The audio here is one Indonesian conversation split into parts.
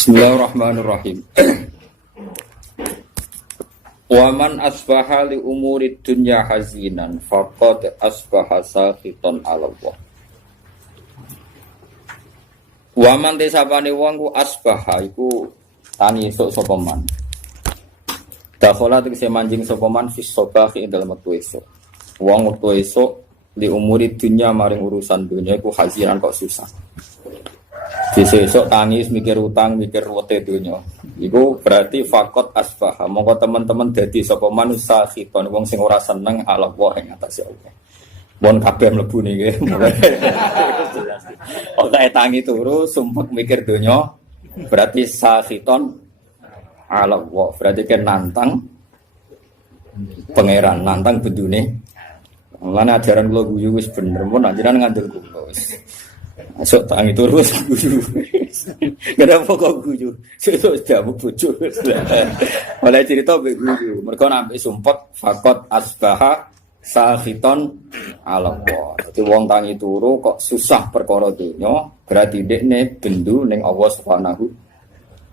Bismillahirrahmanirrahim. Waman asbaha li umuri dunya hazinan faqad asbaha sakhitan 'ala Allah. Waman desapane wong ku asbaha iku tangi esuk sapa man. Dakhala tegese manjing sapa man fi sabahi ing dalem wektu esuk. Wong wektu esuk li umuri dunya maring urusan dunya iku hazinan kok susah. Sesuk tangis mikir utang, mikir wete donya. Iku berarti fakot asbah. Monggo teman-teman dadi sapa manusa khiton wong sing ora seneng Allah wa ing atase Allah. Mun kabeh mlebu niki. Ora tangi turu sumpek mikir donya berarti sakhiton Allah wa. Berarti kan nantang pangeran, nantang bendune. Lan ajaran kula guyu wis bener mun anjenan ngandel kula wis. Sok tangi turu guyu. Kenapa kok guyu? Sesuk jamu bojo. Oleh cerita mbek guyu. Mergo nampi sumpek fakot asbaha sakhiton 'ala Allah. Dadi wong tangi turu kok susah perkara donya, berarti dekne bendu ning Allah Subhanahu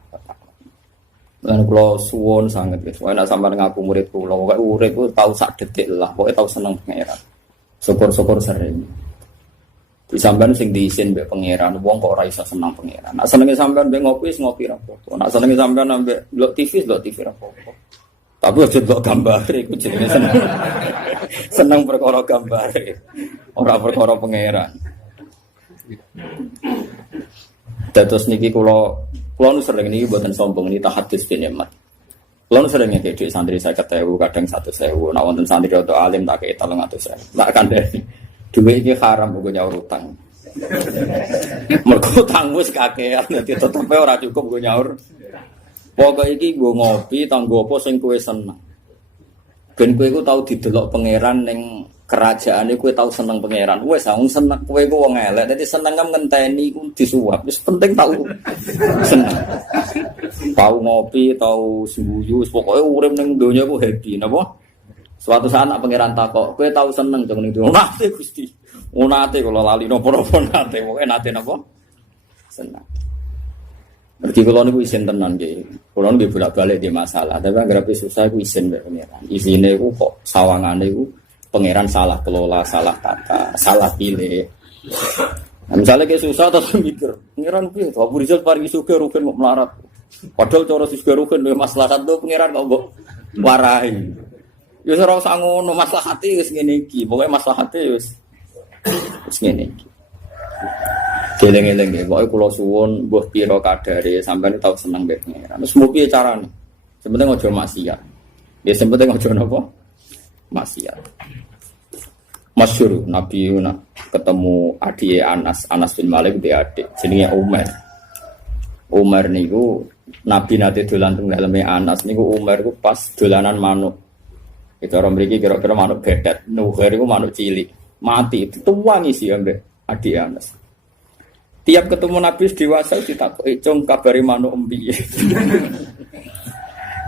wa taala. Lan kula suwun sanget wis ana sampeyan ngaku murid kula, kok urip ku tau sak detik lah, pokoke tau seneng pangeran. Syukur-syukur sering. Di sampean sing diisin mbek pangeran, wong kok ora iso seneng pangeran. Nek senenge sampean mbek ngopi, ngopi ra apa-apa. Nek senenge sampean mbek ndelok TV ra apa-apa. Tapi aja ndelok gambare iku jenenge seneng. Seneng perkara gambare, ora perkara pangeran. Dados niki kula nu sering niki mboten sombong niki tahadus bin nikmat. Kula nu sering ngekek dhuwit santri 50.000, kadang 100.000. Nek wonten santri atau alim tak kei 300.000. Tak kandhani. Duit iki haram kanggo nyaur utang. Mergo utang wis kakean dadi tetepe ora cukup kanggo nyaur. Pokoke iki nggo ngopi tanggo apa sing kowe seneng. Ben kowe iku tau didelok pangeran ning kerajaane kowe tau seneng pangeran. Wis wong seneng kowe iku wong elek dadi seneng ngenteni iku disuap. Wis penting tau seneng. Tau ngopi, tau sembuyu, pokoke urip ning donya iku happy napa? Suatu saat nak pangeran takok, kowe tau seneng jeng ning donya. Nate Gusti. Nate kula lali napa-napa nate, pokoke nate napa? Seneng. Mergi kula niku isin tenan nggih. Kula nggih bolak-balik di masalah, tapi anggere susah iku isin mbek pangeran. Isine iku kok sawangane iku pangeran salah kelola, salah tata, salah pilih. Nah, misalnya kayak susah terus mikir, pangeran piye to? Abu Rizal paringi sugih rugen kok melarat. Padahal cara sugih rugen maslahat tuh pangeran kok mbok warahi. Ya ora usah ngono, maslahate wis ngene iki. Pokoke maslahate wis ngene iki. Geleng-geleng nggih, pokoke kula suwun mbuh pira kadare sampeyan tau seneng mbek pangeran. Wis mung piye carane? Sebenarnya aja maksiat. Ya sebenarnya aja napa? Maksiat. Masyhur Nabi ketemu adike Anas bin Malik dhe adik jenenge Umar. Umar niku Nabi nate dolan teng daleme Anas niku Umar niku pas dolanan manuk. Itu orang mriki kira-kira manuk bedet. Nuher iku manuk cilik. Mati dituwangi sih ambek adik Anas. Tiap ketemu Nabi dewasa ditakoki, "Cung kabare manuk empiye?"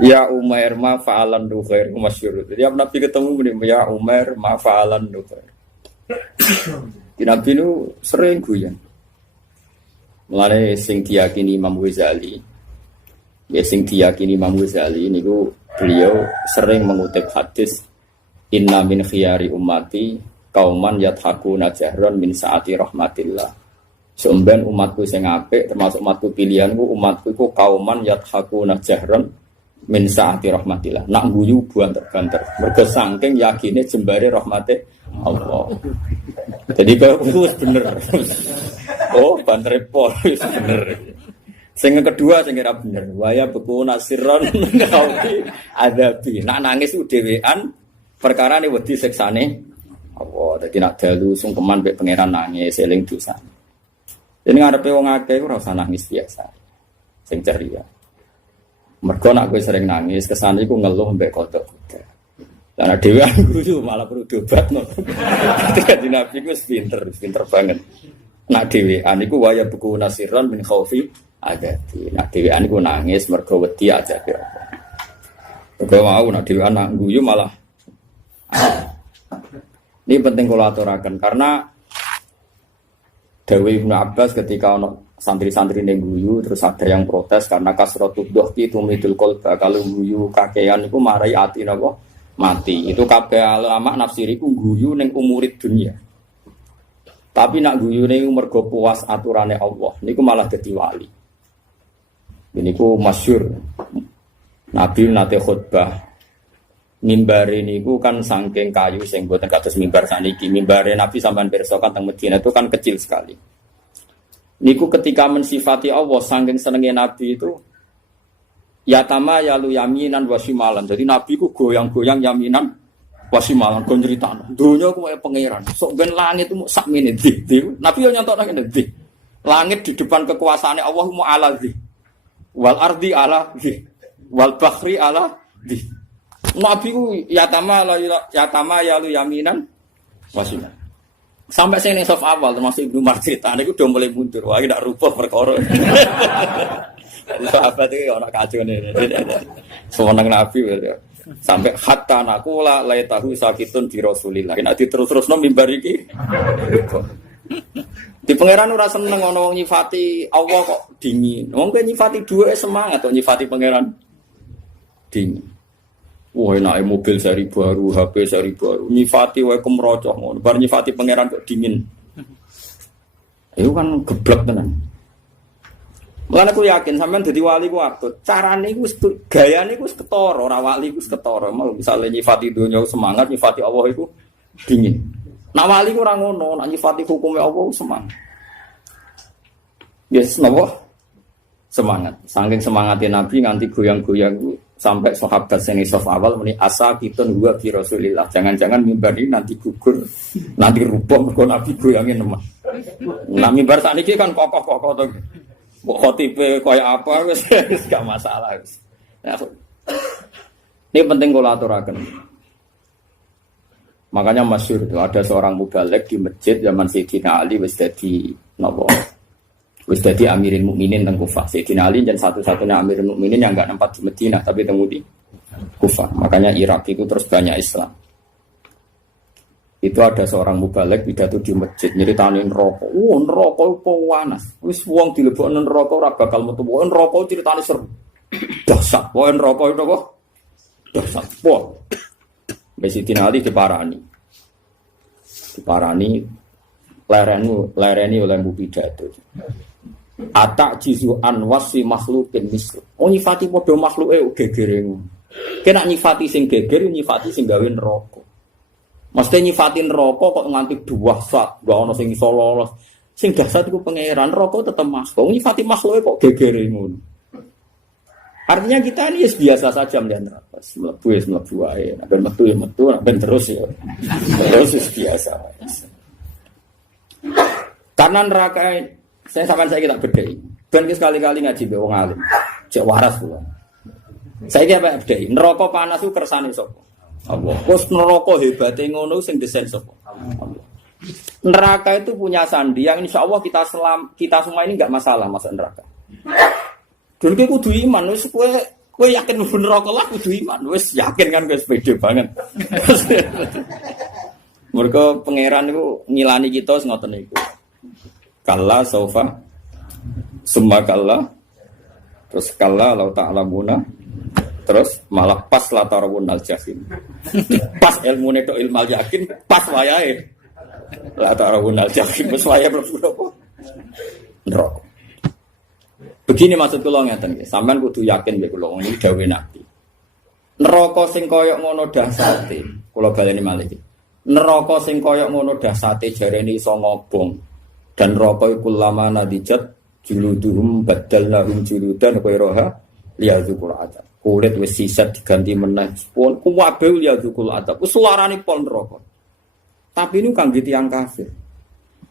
Ya Umar ma fa'alan nuher masyhur. Tiap Nabi ketemu muni ya Umar ma fa'alan nuher. Nabi nu sering guyon. Mulane sing diyakini Imam Ghazali. Ya sing diyakini Imam Ghazali niku beliau sering mengutip hadis inna min khiyari ummati kauman yathakuna jahran min saati rahmatillah. Sumben umatku sing apik termasuk umatku pilihanku umatku iku kauman yathakuna jahran min saati rahmatillah. Nak guyu banter-banter mergo saking yakine jembare rahmate Allah. Jadi kok wis bener. Oh, banter pol wis bener. Sing kedua sing ora bener, waya beku nasiron ngauti adabi. Nak nangis ku dhewean perkara ne wedi siksane Allah. Dadi nak dalu sungkeman mek pangeran nangis eling dosa. Dene ngarepe wong akeh ora usah nangis biasa. Sing ceria. Mergo nak kowe sering nangis kesane iku ngeluh mbek kodok. Lah nek dhewean guyu malah perlu diobatno. Dadi Nabi ku pinter banget. Nak dhewean iku waya beku nasiron min khaufi ada di nak dhewean iku nangis mergo wedi aja kira. Mergo mau nak dhewean nak guyu malah. Ini penting kula aturaken karena Dawuh Ibnu Abbas ketika ana santri-santri yang guyu, terus ada yang protes karena kasrotul dohki tumidul kolba, kalau guyu kakean itu marai ati napa mati. Itu kabeh ulama nafsiri ku guyu ning umurid dunia. Tapi nak guyu ning mergo puas aturane Allah, niku malah dadi wali. Niku masyhur. Nabi nate khutbah. Mimbare niku kan saking kayu sing mboten kados mimbar saniki. Mimbare Nabi sampean pirsa kan teng Madinah itu kan kecil sekali. Niku ketika mensifati Allah saking senenge Nabi itu yatama yalu yaminan wasimalan. Jadi Nabi ku goyang-goyang yaminan wasimalan kon critane. Donya ku kaya pangeran. Sok ben langit mu sakmene ndi. Nabi yo nyontokno ngene ndi. Langit di depan kekuasaane Allah mu ala ndi. Wal ardi ala ndi. Wal bahri ala ndi. Nabi ku yatama yalu yaminan wasimalan. Sampai saya soft awal termasuk Ibnu Umar cerita niku udah mulai mundur. Wah, tidak rubah perkara. Sahabat iki ana kacone. Semeneng Nabi sampai hatta naqula la tahu sakitun di Rasulillah. Nek diterus-terusno mimbar iki. Di pangeran ora seneng ana wong nyifati Allah kok dingin. Wong kok nyifati duwe semangat kok nyifati pangeran dingin. Wah, enak mobil seri baru, HP seri baru, nyifati wae kemrocoh ngono. Bar nyifati pangeran kok dingin. Itu kan geblek tenan. Mulane aku yakin sampean dadi wali ku abot. Carane iku gayane iku wis ketara, ora wali iku wis ketara. Mau misale nyifati donya semangat, nyifati Allah iku dingin. Nak wali ku ora ngono, nak nyifati hukume Allah semangat. Yes, napa? Semangat. Saking semangatnya Nabi nganti goyang-goyang sampai sahabat sing isof awal muni asa kitun huwa bi Rasulillah. Jangan-jangan mimbar ini nanti gugur, nanti rubah mergo Nabi goyangin nemah. Nah mimbar sakniki kan kokoh-kokoh to. Mbok khotibe koyo apa wis gak masalah wis. Nah, ini penting kula aturaken. Makanya masyhur itu ada seorang mubalek di masjid zaman Sayyidina Ali wis dadi napa? Wis dadi Amirin Mukminin teng Kufah. Sayyidina Ali dan satu-satunya Amirin Mukminin yang enggak nempat di Madinah tapi temu di Kufah. Makanya Irak itu terus banyak Islam. Itu ada seorang mubalek pidato di masjid nyeritani neraka. Neraka opo panas. Wis wong dilebokno neraka ora bakal metu. Neraka critane seru. Dahsyat. Neraka itu kok dahsyat. Sayyidina Ali diparani. Lereni oleh Bu pidato. Atak jizu anwasi makhlukin mislu. Nyifati padha makhluke gegere ngono. Kena nyifati sing geger, nyifati sing gawe neraka. Mesti nyifati neraka kok nganti dahsyat, gak ono sing iso lolos. Sing dahsyat iku pangeran, neraka tetep makhluk. Nyifati makhluke kok gegere ngono. Artinya kita ini biasa saja melihat neraka. Mlebu wae. Nek metu ya metu, nek terus ya. Terus biasa. Karena neraka saya kita bedai. Ben sekali-kali ngaji mbek wong alim. Cek waras kula. Saiki apa bedai? Neraka panas ku kersane sapa? Allah. Wes neraka hebate ngono sing desain sapa? Allah. Neraka itu punya sandi yang insyaallah kita semua ini enggak masalah masuk neraka. Dene kowe kudu iman wis kowe yakin mlebu neraka lah kudu iman. Wis yakin kan wis pede banget. Mergo pangeran niku ngilani kita ngoten niku. Kalla saufa summa kalla terus kalla lau ta'lamuna terus malah pas la tarawunal jahim. Pas ilmune tok ilmal yakin pas wayahe la tarawunal jahim wis wayahe mlebu neraka. Begini maksud kula ngeten nggih, sampean kudu yakin nek kula ngene dawuhe Nabi. Neraka sing kaya ngono dahsate, kula baleni malih. Neraka sing kaya ngono dahsate jarene iso ngobong. Dan neraka iku lama nadijat juluduhum badalnahum juludan ghairaha liyadzukul adab. Kulit wis sisat diganti meneh. Pun kuwabe liyadzukul adab. Wis larane pol neraka. Tapi ini kangge tiyang kafir.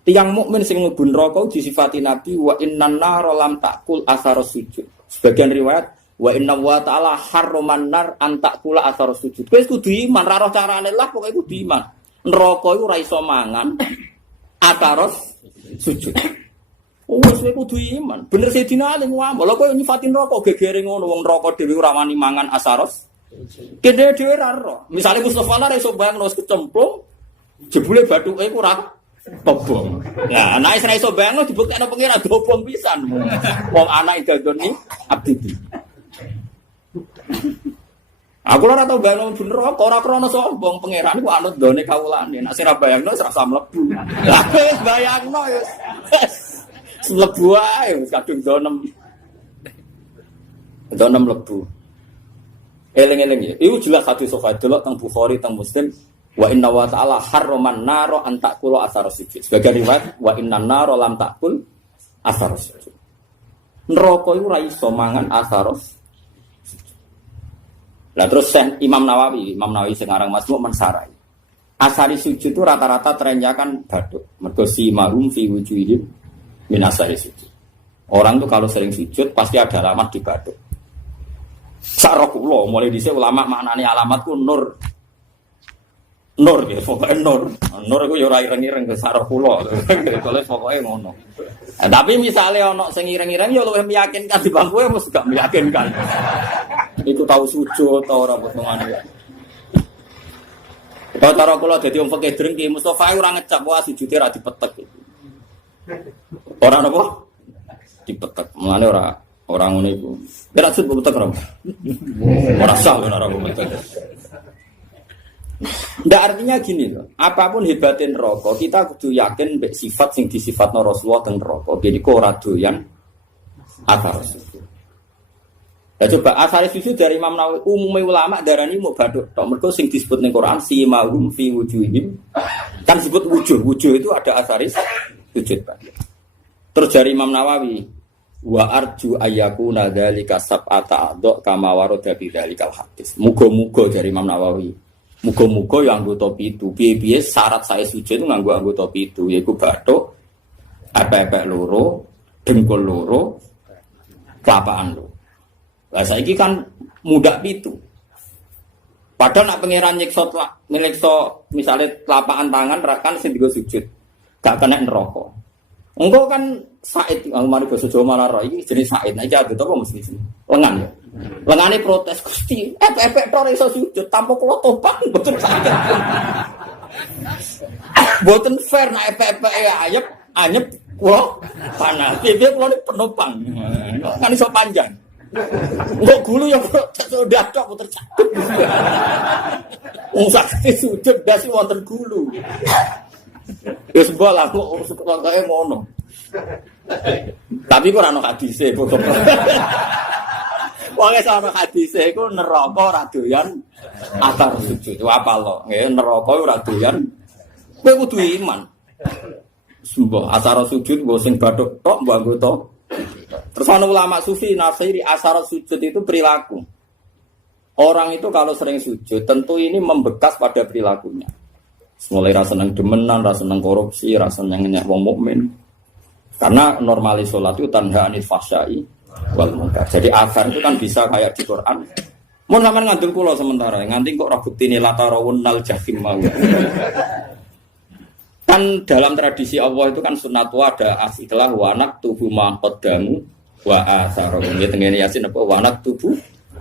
Tiyang mukmin sing mlebu neraka disifati Nabi wa innan nar lam taqul asar sujud. Sebagian riwayat wa inna wa ta'ala harraman nar an taqula asar sujud. Wis kudu iman, ra roh carane lah pokoke kudu iman. Neraka iku ora iso mangan ataros sujud. Wis kudu iman. Bener Sayyidina Ali ngomong, lha kowe nyifatin neraka gegere ngono wong neraka dhewe ora wani mangan asaros. Kene dhewe ra ro. Misale Mustofa ora iso bayang wis kecemplung, jebule bathuke ku ora Kobong. Nah, anak Israel iso bayangno dibuktekno pengira dobong pisan. Wong anak idadoni abdi. Aku ora tau bayangno bener kok ora krana sombong pangeran iku anut done kawulane. Nek sira bayangno ora usah mlebu. Lah wis bayangno ya. Mlebu ae wis kadung donem. Donem mlebu. Eling-eling ya. Iku jelas hadis sahih delok teng Bukhari teng Muslim. Wa inna wa ta'ala harraman naro an ta'kula athar sujud. Sebagai riwayat wa inna naro lam ta'kul athar sujud. Neraka iku ora iso mangan athar sujud. Lah terus Imam Nawawi sing aran Masmu' mensarai. Asari sujud itu rata-rata trennya kan bathuk. Mergo si mahum fi wujuhihim min asari sujud. Orang tuh kalau sering sujud pasti ada alamat di bathuk. Sarah kula mulai dhisik ulama maknane alamatku nur. Nur ya, pokoknya nur. Nur itu ya ora ireng-ireng ke sarah kula. Kalau pokoknya ngono. Nah, tapi misalnya ono sing ireng-ireng ya luwih meyakinkan di bangku ya mesti gak meyakinkan. Iku tahu sujud ta ora potongane. Kalau cara kula dadi wong fakih drengki Mustofa ora ngecap wae sujude ra dipetek. Ora napa? Dipetek. Mulane ora ngono iku. Ora sud petek ora. Ora sah ora petek. Ndak artinya gini loh, apapun hebatin rokok, kita kudu yakin sifat sing disifatno Rasulullah teng rokok. Jadi kok ora doyan athar sujud. Ya coba athar sujud dari Imam Nawawi, umumnya ulama darani mau bathuk tok mergo sing disebut ning Quran si mahum fi wujuhihim. Kan disebut wujuh itu ada athar sujud, Pak. Terus dari Imam Nawawi, wa arju ayyakuna dzalika sab'ata adha kama warada bi dzalikal hadis. Muga-muga dari Imam Nawawi. Muga-muga yang anggota pitu, piye-piye syarat saya sujud nganggo anggota pitu, yaiku bathuk, epek-epek loro, dengkul loro, kelapaan loro. Lah saiki kan mudah pitu. Padahal nak pangeran nyiksa misale kelapaan tangan kan sing digo sujud. Gak kena neraka. Engko kan Said mari basa Jawa malah ro iki jenis Said. Nek iki apa mesti lengan ya. Lengane protes Gusti, epek tok iso sujud tanpa kula tobat mboten saged. Mboten fair nek epek anyep kula panas. Piye kula niku penopang. Kan iso panjang. Kok gulu ya sudah tok puter cakup. Wong sakit sujud dasi wonten gulu. Wis mbok lah kok kaya ngono. Tapi kok ora ono hadise pokok. Wong sama hadise iku neraka ora doyan athar sujud. Apa lo? Nggih neraka ora doyan. Kowe kudu iman. Sumpah athar sujud mbok sing bathuk tok mbok anggota. Terus ana ulama sufi nafsiri athar sujud itu perilaku. Orang itu kalau sering sujud tentu ini membekas pada perilakunya. Mulai rasa seneng demenan, rasa seneng korupsi, rasa seneng ngenyek wong mukmin. Karena normalis sholat itu tanha anil fahsyai wal munkar. Jadi athar itu kan bisa kayak di Quran. Mun sampean ngandel kula sementara, nganti kok ora buktine latarawunnal jahim mau. Kan dalam tradisi Allah itu kan sunnatullah ada istilah wanak tubuh ma qaddamu wa atharum. Ya tengene Yasin apa wanak tubuh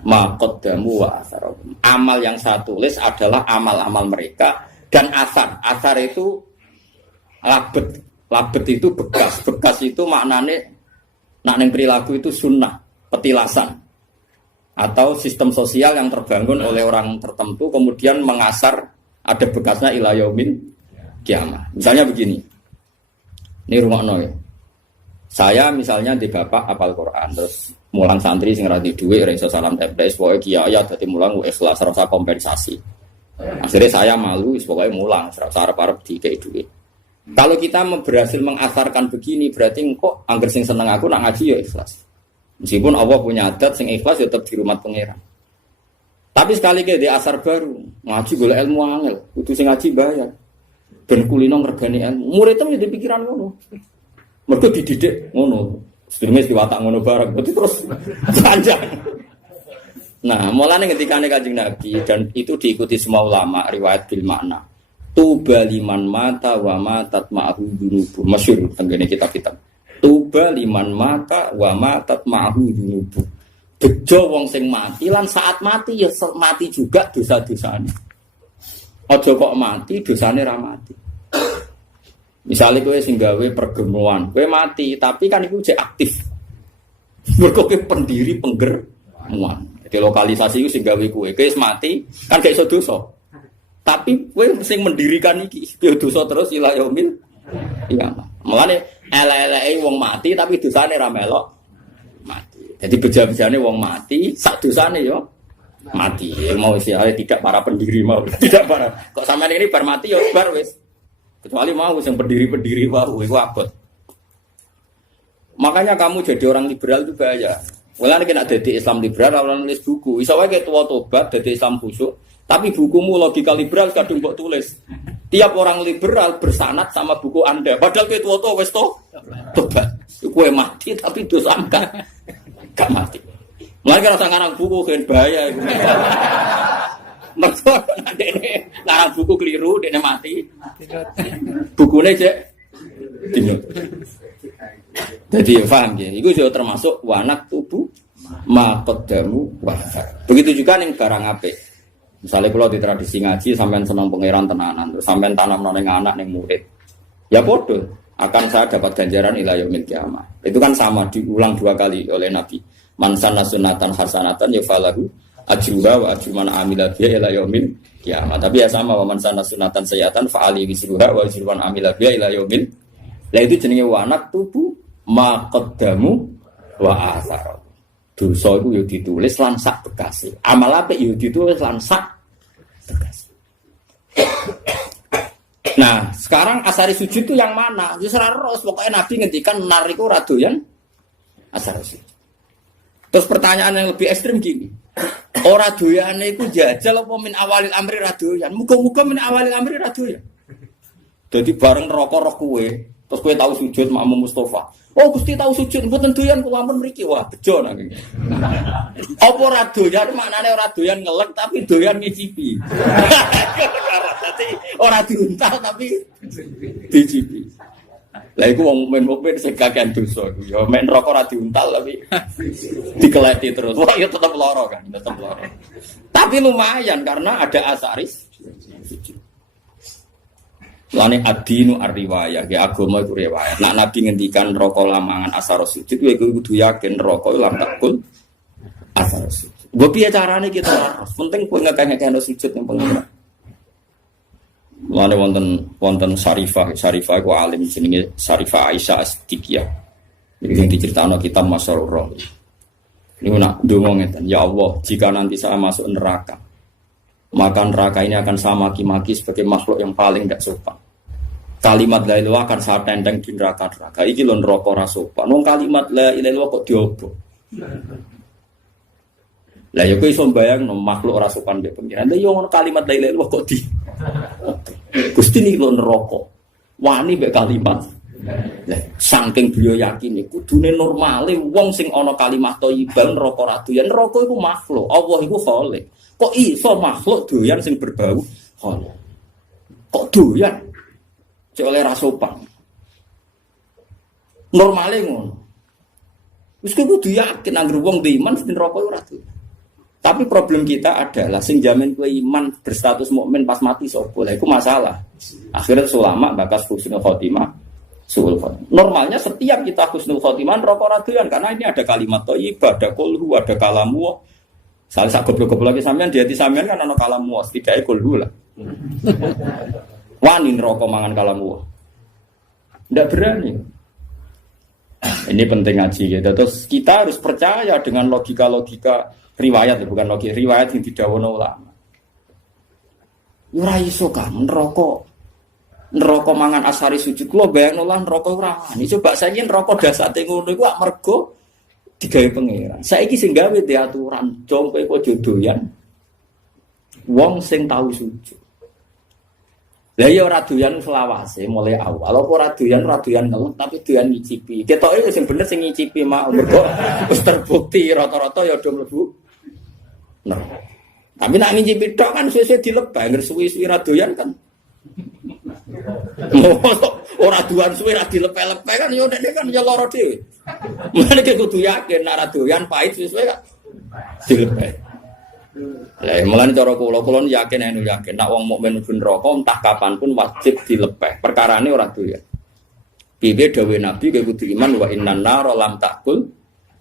ma qaddamu wa atharum. Amal yang saya tulis adalah amal-amal mereka dan athar. Athar itu labet. Labet itu bekas. Bekas itu maknane nak ning perilaku itu sunnah, petilasan atau sistem sosial yang terbangun oleh orang tertentu kemudian mengasar ada bekasnya ila yaumil kiamah. Misalnya begini. Ini rumakno ya. Saya misalnya di bapak apal Quran terus mulang santri sing ra di dhuwit ra iso salam TPS pokoke kiai dadi mulang ikhlas rasa kompensasi. Akhirnya saya malu wis pokoke mulang rasa arep-arep dikei dhuwit. Kalau kita berhasil mengasarkan begini berarti kok angger sing seneng aku nak ngaji ya ikhlas. Meskipun Allah punya adat sing ikhlas ya tetap di rumah pangeran. Tapi sekali ke di asar baru ngaji golek ilmu angel, kudu sing ngaji bayar. Ben kulino ngregani ilmu. Murid itu jadi pikiran ngono. Mergo dididik ngono. Sedurunge diwatak ngono bareng, berarti terus panjang. Nah, mulane ngendikane Kanjeng Nabi dan itu diikuti semua ulama riwayat bil makna. Tuba liman mata wa matat ma'ahu dunubu. Masyhur tenggene kitab-kitab. Tuba liman mata wa matat ma'ahu dunubu. Bejo wong sing mati lan saat mati ya mati juga dosa-dosane. Aja kok mati dosane ra mati. Misalnya kowe sing gawe pergemuan, kowe mati, tapi kan iku jek aktif. Mergo kowe pendiri penggemuan. Jadi lokalisasi iku sing gawe kowe wis mati, kan gak iso dosa. Tapi kowe sing mendirikan iki, kowe dosa terus ila yaumil qiyamah. Mulane elek-eleke wong mati tapi dosane ra melok mati. Jadi beja-bejane wong mati, sak dosane yo mati. Mau istilahnya tidak para pendiri mau, tidak para. Kok sampean ini bar mati yo bar wis. Kecuali mau yang pendiri-pendiri baru itu abot. Makanya kamu jadi orang liberal itu bahaya. Mulane kena jadi Islam liberal orang nulis buku. Iso wae tua tobat jadi Islam khusyuk, tapi bukumu logika liberal kadung mbok tulis. Tiap orang liberal bersanad sama buku Anda. Padahal kowe tua wis tobat. Kowe mati tapi dosa gak mati. Mulane kira usah ngarang buku kan bahaya iku. Mergo dene ngarang buku keliru, dene mati. Bukune cek dinyut. Jadi paham ya, itu juga termasuk wanak tubuh maqaddamu wa. Begitu juga ning barang apik. Misalnya kalau di tradisi ngaji sampean seneng pangeran tenanan, terus sampean tanam ning anak ning murid. Ya bodoh, akan saya dapat ganjaran ila yaumil qiyamah. Itu kan sama diulang 2 kali oleh Nabi. Man sanna sunnatan hasanatan ya falahu ajruha wa ajru man amila biha ila yaumil qiyamah. Tapi ya sama wa man sanna sunnatan sayyatan fa ali wisruha wa ajru man amila biha ila yaumil. Lah itu jenenge wanak tubuh maqaddamu wa athar. Dosa iku yo ditulis lan sak bekase. Amal apik yo ditulis lan sak bekase. Nah, sekarang asari sujud itu yang mana? Wis ora terus pokoke Nabi ngendikan nar iku ora doyan asari sujud. Terus pertanyaan yang lebih ekstrim gini. Ora doyane iku jajal apa min awalil amri ra doyan? Muga-muga min awalil amri ra doyan. Dadi bareng neraka roh kowe, terus kowe tahu sujud makmum Mustafa. Oh Gusti tahu sujud mboten doyan kula ampun mriki wah bejo nang. Apa ora doyan maknane ora doyan ngelek tapi doyan ngicipi. Dadi ora diuntal tapi dicipi. Lah iku wong mukmin sing kakean dosa iku ya mek neraka ora diuntal tapi dikeleti terus. Wah ya tetep lara kan, tetep lara. Tapi lumayan karena ada asaris sujud. Lane adinu ar-riwayah, ya agama iku riwayat. Nak Nabi ngendikan neraka lamangan asar sujud, kowe kudu yakin neraka lam takul asar sujud. Mbok piye carane kita harus penting kowe ngekek-ngekek sujud yang pengen. Lane wonten Syarifah iku alim jenenge Syarifah Aisyah As-Siddiqiyah. Iki sing diceritakno kitab Masyarur. Niku nak ndonga ngeten, ya Allah, jika nanti saya masuk neraka, maka neraka ini akan saya maki-maki sebagai makhluk yang paling tidak sopan. Kalimat la ilaha akan saya tenteng di neraka-neraka. Iki lho neraka ora sopan. Wong kalimat la ilaha kok diobok. Lah ya kowe iso mbayangno makhluk ora sopan mbek pengiran. Lah yo ngono kalimat la ilaha kok di. Gusti niki lho neraka. Wani mbek kalimat. Lah saking beliau yakin iku kudune normale wong sing ana kalimat thayyibah neraka ra doyan. Neraka iku makhluk. Allah iku khalik. Kok iso makhluk doyan sing berbau khalik? Kok doyan? Cek oleh rasopan. Normale ngono. Wis kudu yakin anggere wong iman mesti neraka ora doyan. Tapi problem kita adalah sing jamin kowe iman berstatus mukmin pas mati sapa? Lah iku masalah. Akhirnya ulama bakas husnul khotimah. Normalnya setiap kita husnul khotimah neraka ora doyan karena ini ada kalimat thayyibah, ada qulhu, ada kalamu. Salah sak goblok-goblok lagi sampean di hati sampean kan ana kalamu, setidaknya qulhu lah. Wani neraka mangan kalamu. Ndak berani. Ini penting ngaji gitu. Terus kita harus percaya dengan logika-logika riwayat, bukan logika riwayat yang didhawuhna ulama. Ora iso kan neraka mangan asari sujud. Kulo bayangno lah neraka ora wani. Coba saiki neraka dasate ngono iku mergo digawe pangeran. Saiki sing gawe aturan jongke kok jodoyan. Wong sing tahu sujud. Lah ya ora doyan selawase mulai awal. Apa ora doyan ngelem tapi doyan ngicipi. Ketoke sing bener sing ngicipi mak mergo wis terbukti rata-rata ya do mlebu. Nah. Tapi nak ngicipi tok kan suwe-suwe dilebah, ngger suwi-suwi ra doyan kan. Ora doyan suwe ra dilepe-lepe kan ya ndekne kan ya lara dhewe. Mulane kudu yakin nek ra doyan pahit suwe-suwe kan dilepe. Lah mulane cara kula yakin nek wong mukmin mlebu neraka entah kapan pun wajib dilepeh. Perkarane ora doyan. Piye dawe Nabi kaya kudu iman wa innan nar lam takul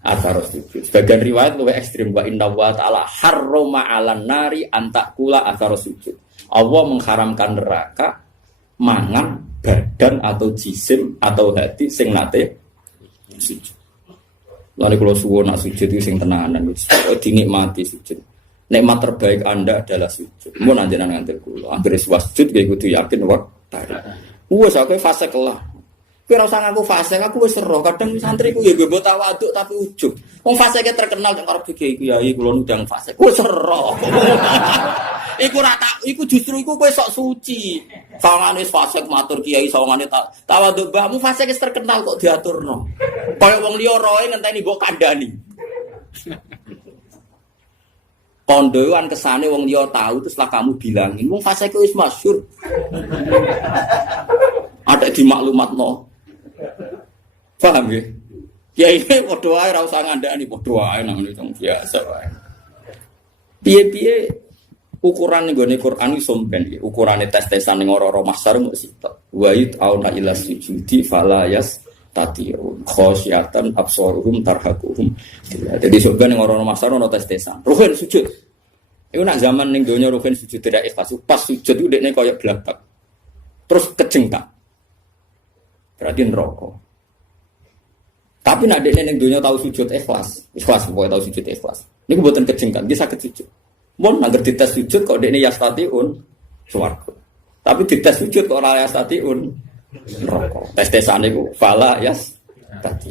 atharos sujud. Sebagian riwayat luwih ekstrim wa inna wa ta'ala harrama 'alan nari an takula atharos sujud. Allah mengharamkan neraka mangan badan atau jisim atau hati sing nate sujud. Lalu kalau suwon nak sujud itu sing tenanan dinikmati sujud. Nikmat terbaik Anda adalah sujud. Mun anjenan ngantil kula, anggere sujud nggih kudu yakin wae. Wes aku fase kelah. Kowe ora usah ngaku fase, aku wis ero. Kadang santri ku ya mbok tawaduk tapi ujug. Wong fase ke terkenal nek arep kiai kula ndang fase. Wis ero. Iku rata, iku justru iku kowe sok suci. Sawangane fase matur kiai sawangane tawaduk mbahmu fase wis terkenal kok diaturno. Kaya wong liya roe ngenteni mbok kandhani. Kondoan kesane wong liya tahu terus lah kamu bilangin wong fase ku wis masyhur. Ada di maklumatno. Paham ya? Ya ini padha wae ora usah ngandhani padha wae nang ngene biasa wae. Piye-piye ukuran nggone Quran iso ben iki. Ukurane tes-tesan ning ora-ora masar mung sitok. Wa auna ila sujudi fala yas tatiun khosyatan absaruhum tarhaquhum. Jadi sebenarnya ning ora-ora masar ono tes-tesan. Ruhin sujud. Iku nak zaman ning donya ruhin sujud tidak ikhlas. Pas sujud ku dekne koyo blabak. Terus kejengkak. Berarti neraka. Tapi nak dekne ning donya tahu sujud ikhlas pokoke tahu sujud ikhlas. Niku mboten kejengkan, nggih saged sujud. Mun nangger dites sujud kok dekne yastatiun swarga. Tapi dites sujud kok ora yastatiun neraka. Tes-tesane ku fala yastati.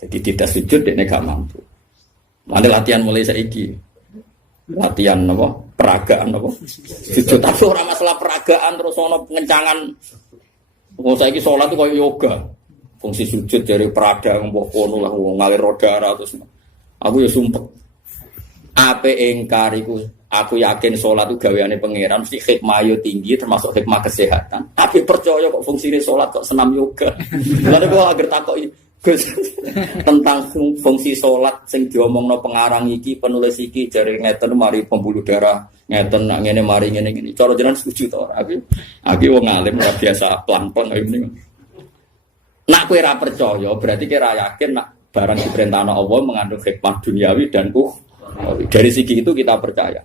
Jadi dites sujud dekne gak mampu. Mane latihan mulai saiki. Latihan apa? Peragaan apa? Sujud tapi ora masalah peragaan terus ono pengencangan. Wong saiki salat itu koyo yoga. Fungsi sujud dari perada mbok kono lah wong ngalir darah terus. Aku ya sumpek. Ape engkar iku aku yakin salat itu gaweane pangeran mesti hikmah yo tinggi termasuk hikmah kesehatan. Tapi percaya kok fungsine salat kok senam yoga. Lalu kok agar takoki Gus tentang fungsi salat sing diomongno pengarang iki penulis iki jare ngeten mari pembuluh darah ngeten nak ngene mari ngene ngene. Cara jenengan setuju to ora? Aku wong alim ora biasa pelan-pelan kaya ngene. Nak kowe ora percaya berarti kowe ora yakin nak barang diperintahno Allah mengandung hikmah duniawi dan dari segi itu kita percaya.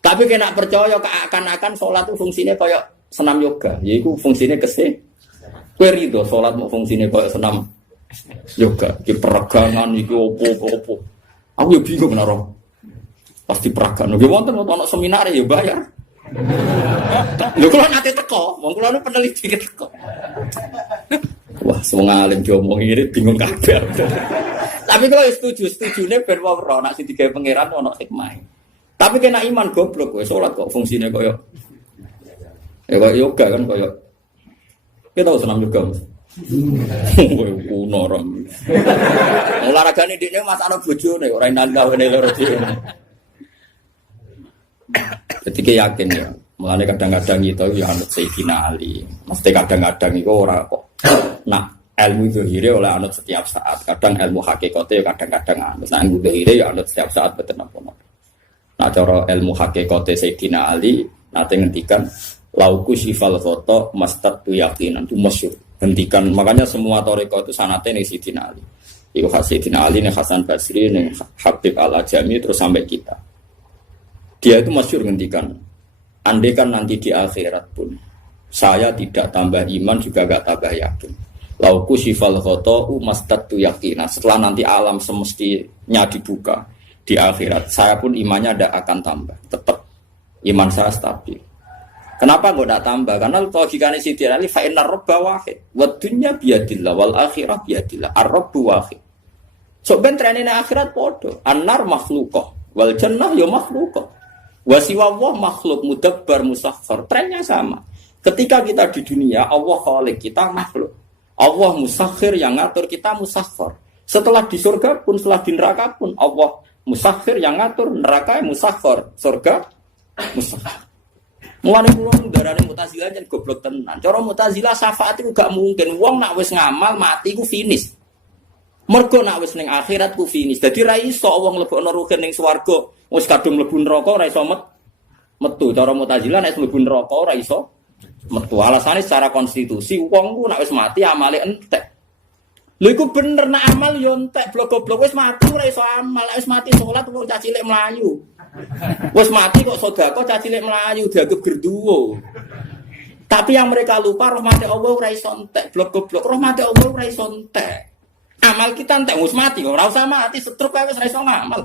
Tapi kena percaya akan-akan salat itu fungsinya kayak senam yoga, yaitu fungsinya kowe rido salat mau fungsinya kayak senam yoga, iki peregangan iki opo-opo. Aku ya bingung naro. Pasti peragan. Nggih wonten ana seminar ya bayar. Lho kula nate teko, wong kula nu peneliti teko. Wah, semua alim diomong ini bingung kabeh. Tapi kalau setujune ben ora nek sing digawe pangeran ono hikmah. Tapi kena iman goblok kowe salat kok fungsine koyo yoga kan koyo. Kita tahu senam yoga. Kowe kuno ora. Olahragane dhekne masakno bojone ora nandawene loro dhewe. Ketika yakin ya, mulane kadang-kadang itu ya anut Sayyidina Ali. Mesti kadang-kadang itu ora kok. Nah, ilmu zahire oleh anut setiap saat. Kadang ilmu hakikate ya kadang-kadang anut. Nah, ilmu zahire ya anut setiap saat boten apa-apa. Nah, cara ilmu hakikate Sayyidina Ali nate ngendikan lauku sifal khoto mastatu yaqinan itu masyhur. Hentikan, makanya semua thariqah itu sanate ning Sayyidina Ali. Iku khas Sayyidina Ali ning Hasan Basri ning Habib Al-Ajami terus sampai kita. Dia itu masyhur ngendikan, andai kan nanti di akhirat pun saya tidak tambah iman juga gak tambah yakin. Lauku sifal khoto'u mastatu yakinan. Setelah nanti alam semestinya dibuka di akhirat, saya pun imannya tidak akan tambah. Tetap iman saya stabil. Kenapa kok tidak tambah? Karena logikanya Sayyidina Ali fa'inar robba wahid wa dunya biyadillah wal akhirah biyadillah ar-robbu wahid. So ben trenine akhirat podo. An-nar makhluqah wal jannah ya makhluqah. Wa siwa Allah makhluk mudabbar musakhkhar. Trennya sama. Ketika kita di dunia, Allah khaliq, kita makhluk. Allah musakhir yang ngatur, kita musakhkhar. Setelah di surga pun, setelah di neraka pun, Allah musakhir yang ngatur, neraka musakhkhar, surga musakhkhar. Mulane kula ndarane Mu'tazilah jan goblok tenan. Cara Mu'tazilah syafaat iku gak mungkin. Wong nak wis ngamal mati ku finish. Mergo nak wis ning akhirat ku finish. Dadi ra iso wong mlebokno ruhin ning swarga, wis kadung mlebu neraka ora iso metu. Cara Mu'tazilah nek mlebu neraka ora iso metu. Alasane secara konstitusi wong ku nek wis mati amale entek. Lho iku bener nek amal yo entek, blok-blok wis mati ora iso amal, wis mati salat wong cah cilik mlayu. Wis mati kok sedekah cah cilik mlayu dianggap gerduwo. Tapi yang mereka lupa rahmat Allah ora iso entek, blok-blok rahmat Allah ora iso entek. Amal kita entek wis mati kok ora usah mati setruk wae wis ora iso ngamal.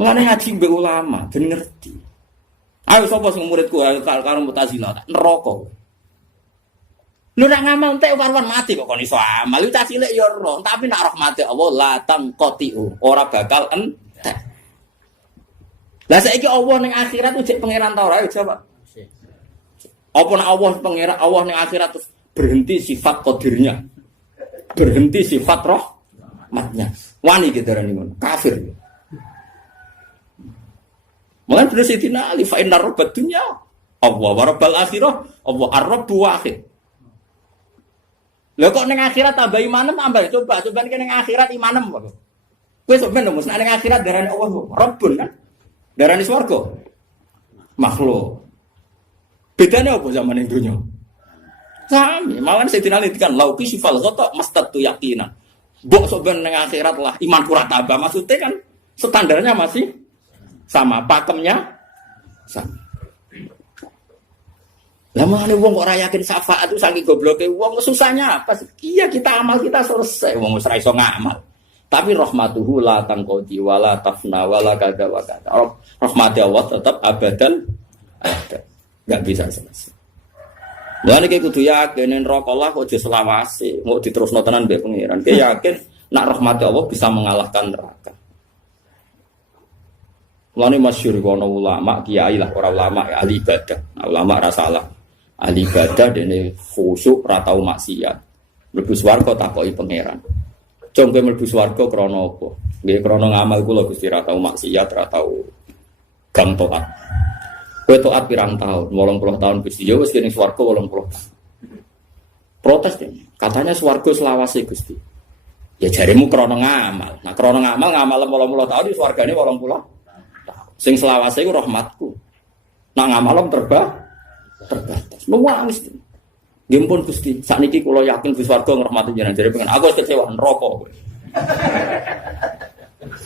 Mulane ngaji mbek ulama ben ngerti. Ayo sapa sing muridku karo Mu'tazilah neraka. Lu nak ngamal entek warwan mati kok kon iso amal. Lu cah cilik ya ora, tapi nak rahmate Allah la tangqatiu, ora bakal entek. Lah saiki Allah ning akhirat ujek pangeran ta ora ayo jawab. Apa nak Allah pangeran Allah ning akhirat terus berhenti sifat qadirnya. Berhenti sifat rahmatnya. Wani gitu darani ngono, kafir. Mulai dari Sayyidina Ali fa inna rabbad dunya Allah wa rabbal akhirah Allah ar-rabbu wahid. Lah kok ning akhirat tambah imanem tambah coba ning akhirat imanem kok. Kowe sok ben nek ning akhirat darani Allah Rabbun kan. Darani swarga. Makhluk. Bedane apa zaman ning dunya? Sami, malah Sayyidina Ali kan lauki sifal ghata mastatu yaqinan. Mbok sok ben ning akhirat lah iman kurang tambah maksudnya kan standarnya masih sama, pakemnya sama. Lama nih wong kok ora yakin syafaat itu saking gobloke wong susahnya apa? Iya kita amal kita selesai wong wis ra iso ngamal. Tapi rahmatuhu la tanqadi wala tafna wala kada wa kada. Rahmat Allah tetap abadan ada. Enggak bisa selesai. Lah nek kudu yakin neraka Allah kok selawase, mau diterusno tenan mbek pangeran. Ki yakin nak rahmat Allah bisa mengalahkan neraka. Lani masyhur kono ulama kiai lah ora ulama ya ahli ibadah. Nah, ulama ra salah. Ahli ibadah dene khusyuk ra tau maksiat. Mlebu swarga takoki pangeran. Jong kowe mlebu swarga krana apa? Nggih krana ngamal kula Gusti ra tau maksiat, ra tau gang taat. Kowe taat pirang tahun? 80 tahun Gusti. Ya wis kene swarga 80 tahun. Protes deh. Katanya swarga selawase Gusti. Ya jaremu krana ngamal. Nah krana ngamal 80 tahun di swargane 80. Sing selawase iku rahmatku. Nak ngamalem terbatas. Menangis. Nggih pun Gusti, sakniki kula yakin Gusti warga ngrahmati jenengan jare pengen aku kecewa neraka kowe.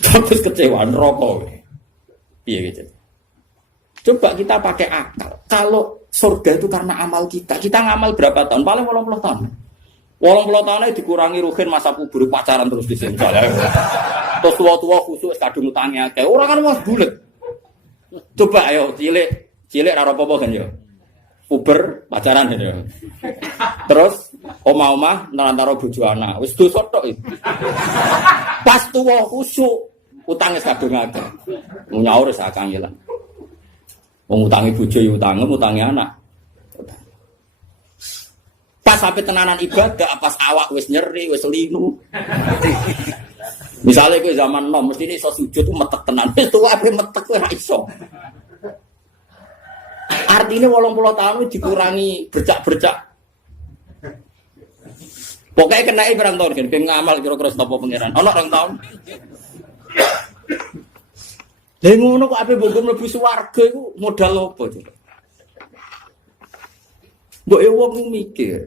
Terus kecewa neraka kowe. Piye gitu. Coba kita pakai akal. Kalau surga itu karena amal kita ngamal berapa tahun? Paling 80 tahun. 80 tahun aja dikurangi ruhin masa kubur pacaran terus di sini. Terus tua-tua khusus kadung utangnya kayak orang kan mas bulet. Coba ayo cilik raro popo kan yo. Puber pacaran gitu. Terus oma-oma nerantara bojo anak. Wis dosa tok iki. Pas tuwa khusuk utang wis kadung akeh. Nyaur wis akang ilang. Wong utangi bojo yo utangi anak. Pas sampai tenanan ibadah pas awak wis nyeri, wis linu. Misalnya kowe zaman nom mesti iso sujud tuh metek tenan. Wis tuwa ape metek kowe ra iso. Artinya 80 tahun dikurangi bercak-bercak. Pokoknya kenai berang tahun kan, pengen ngamal kira-kira sapa pangeran. Ono 2 tahun. Lha ngono kok ape mbok mlebu swarga iku modal apa coba? Mbok e wong mikir.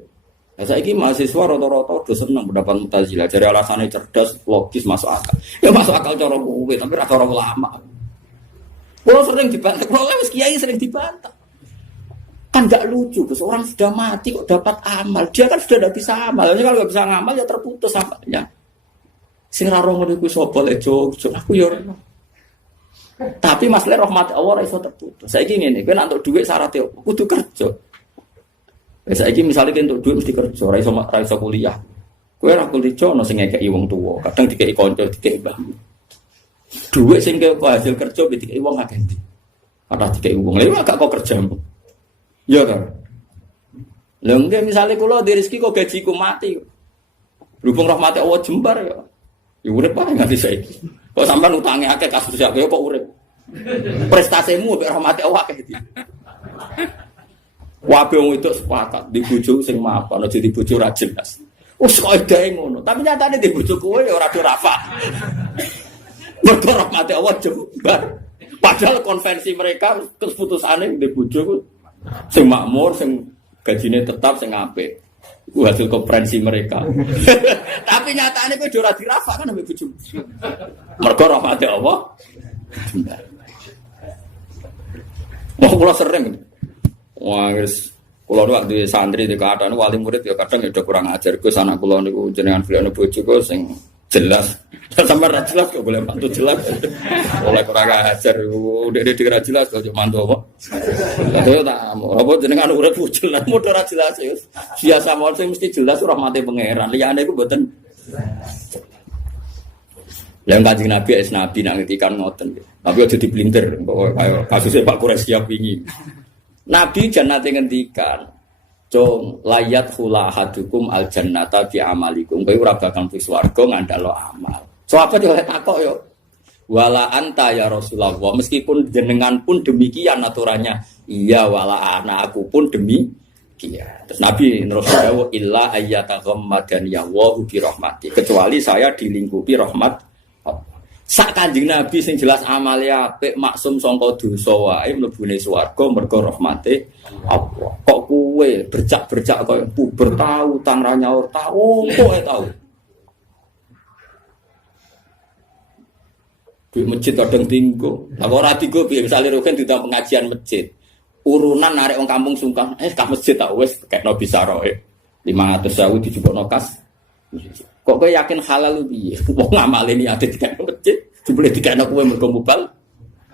Lah saiki mahasiswa rata-rata do seneng pendapat Mu'tazilah. Jare alasane cerdas, logis, masuk akal. Ya masuk akal cara kowe, tapi ora cara ulama. Kalau sering dibantah, kalau lewat kiai sering dibantah. Kan gak lucu, seorang sudah mati kok dapat amal. Dia kan sudah tidak bisa amal. Kalau nggak bisa ngamal ya terputus amalnya. Sing ra roh ngene kuwi sapa le jog, aku ya ora. Tapi masalah rahmat Allah ora iso terputus. Saiki ngene, kowe nek entuk dhuwit syaratnya kudu kerja. Saiki misale kowe entuk dhuwit mesti kerja, ora iso kuliah. Kowe ora kuliah ono sing ngekeki wong tuwa, kadang dikeki kanca, dikeki mbahmu. Dhuwit sing kok hasil kerja dikeki wong akeh. Kathah dikeki wong. Lha gak kok kerjamu. Ya kan. Lha engke misale kula di rezeki kok gajiku mati. Berhubung rahmat Allah jembar ya. Ya urip wae nganti saiki. Kok sampean utange akeh kasus akeh kok urip. Prestasimu mek rahmat Allah akeh iki. Wae wong itu sepakat di bojo sing mapan aja di bojo ra jelas. Wes kok edae ngono, tapi nyatane di bojo kowe ya ora do rafa. Mergo rahmat Allah jembar. Padahal konvensi mereka keputusane di bojo Sing makmur, sing gajine tetap, sing apik. Iku hasil konferensi mereka. Tapi nyatane kowe ora dirafak kan ambek bojomu. Mergo rahmate Allah. Wah, kula sering. Wah, wis kula nuwak di santri di kadang wali murid ya kadang ya kurang ajar. Gus anak kula niku jenengan beliau bojo kok sing jelas. Sampai ra jelas kok boleh mantu jelas. Oleh kurang ajar dek ra jelas kok mantu apa. Lha tak apa jenengan urip jelas modho ra jelas ya. Biasa mawon sing mesti jelas rahmate pangeran. Liyane iku mboten. Lah Kanjeng Nabi es nabi nak ngetikan ngoten. Tapi aja diblinter kaya kasusnya Pak Quraisy siap wingi. Nabi jannate ngendikan, "Cung layat khula hadukum al jannata bi amalikum." Kowe ora bakal mlebu swarga ngandalo amal. Sahabat yo takok yo. Wala anta ya Rasulullah, meskipun jenengan pun demikian aturannya. Iya wala ana aku pun demikian. Terus Nabi terus dawuh illa ayyataghammadan ya wa bi rahmati. Kecuali saya dilingkupi rahmat sak Kanjeng Nabi sing jelas amale apik maksum sangka dosa wae mlebune swarga mergo rahmate Allah. Kok kowe bercak-bercak koyo puber tau tang ra nyaur tau kok tau. Di masjid kadang tinggo. Lah ora tinggo piye misale roken diundang pengajian masjid. Urunan narik wong kampung sungkan, ka masjid tak wis kekno bisa roe. 500.000 dijupukno kas. Kok kowe yakin halal piye? Wong ngamale niate dikene masjid, jebule dikene kowe mergo mubal.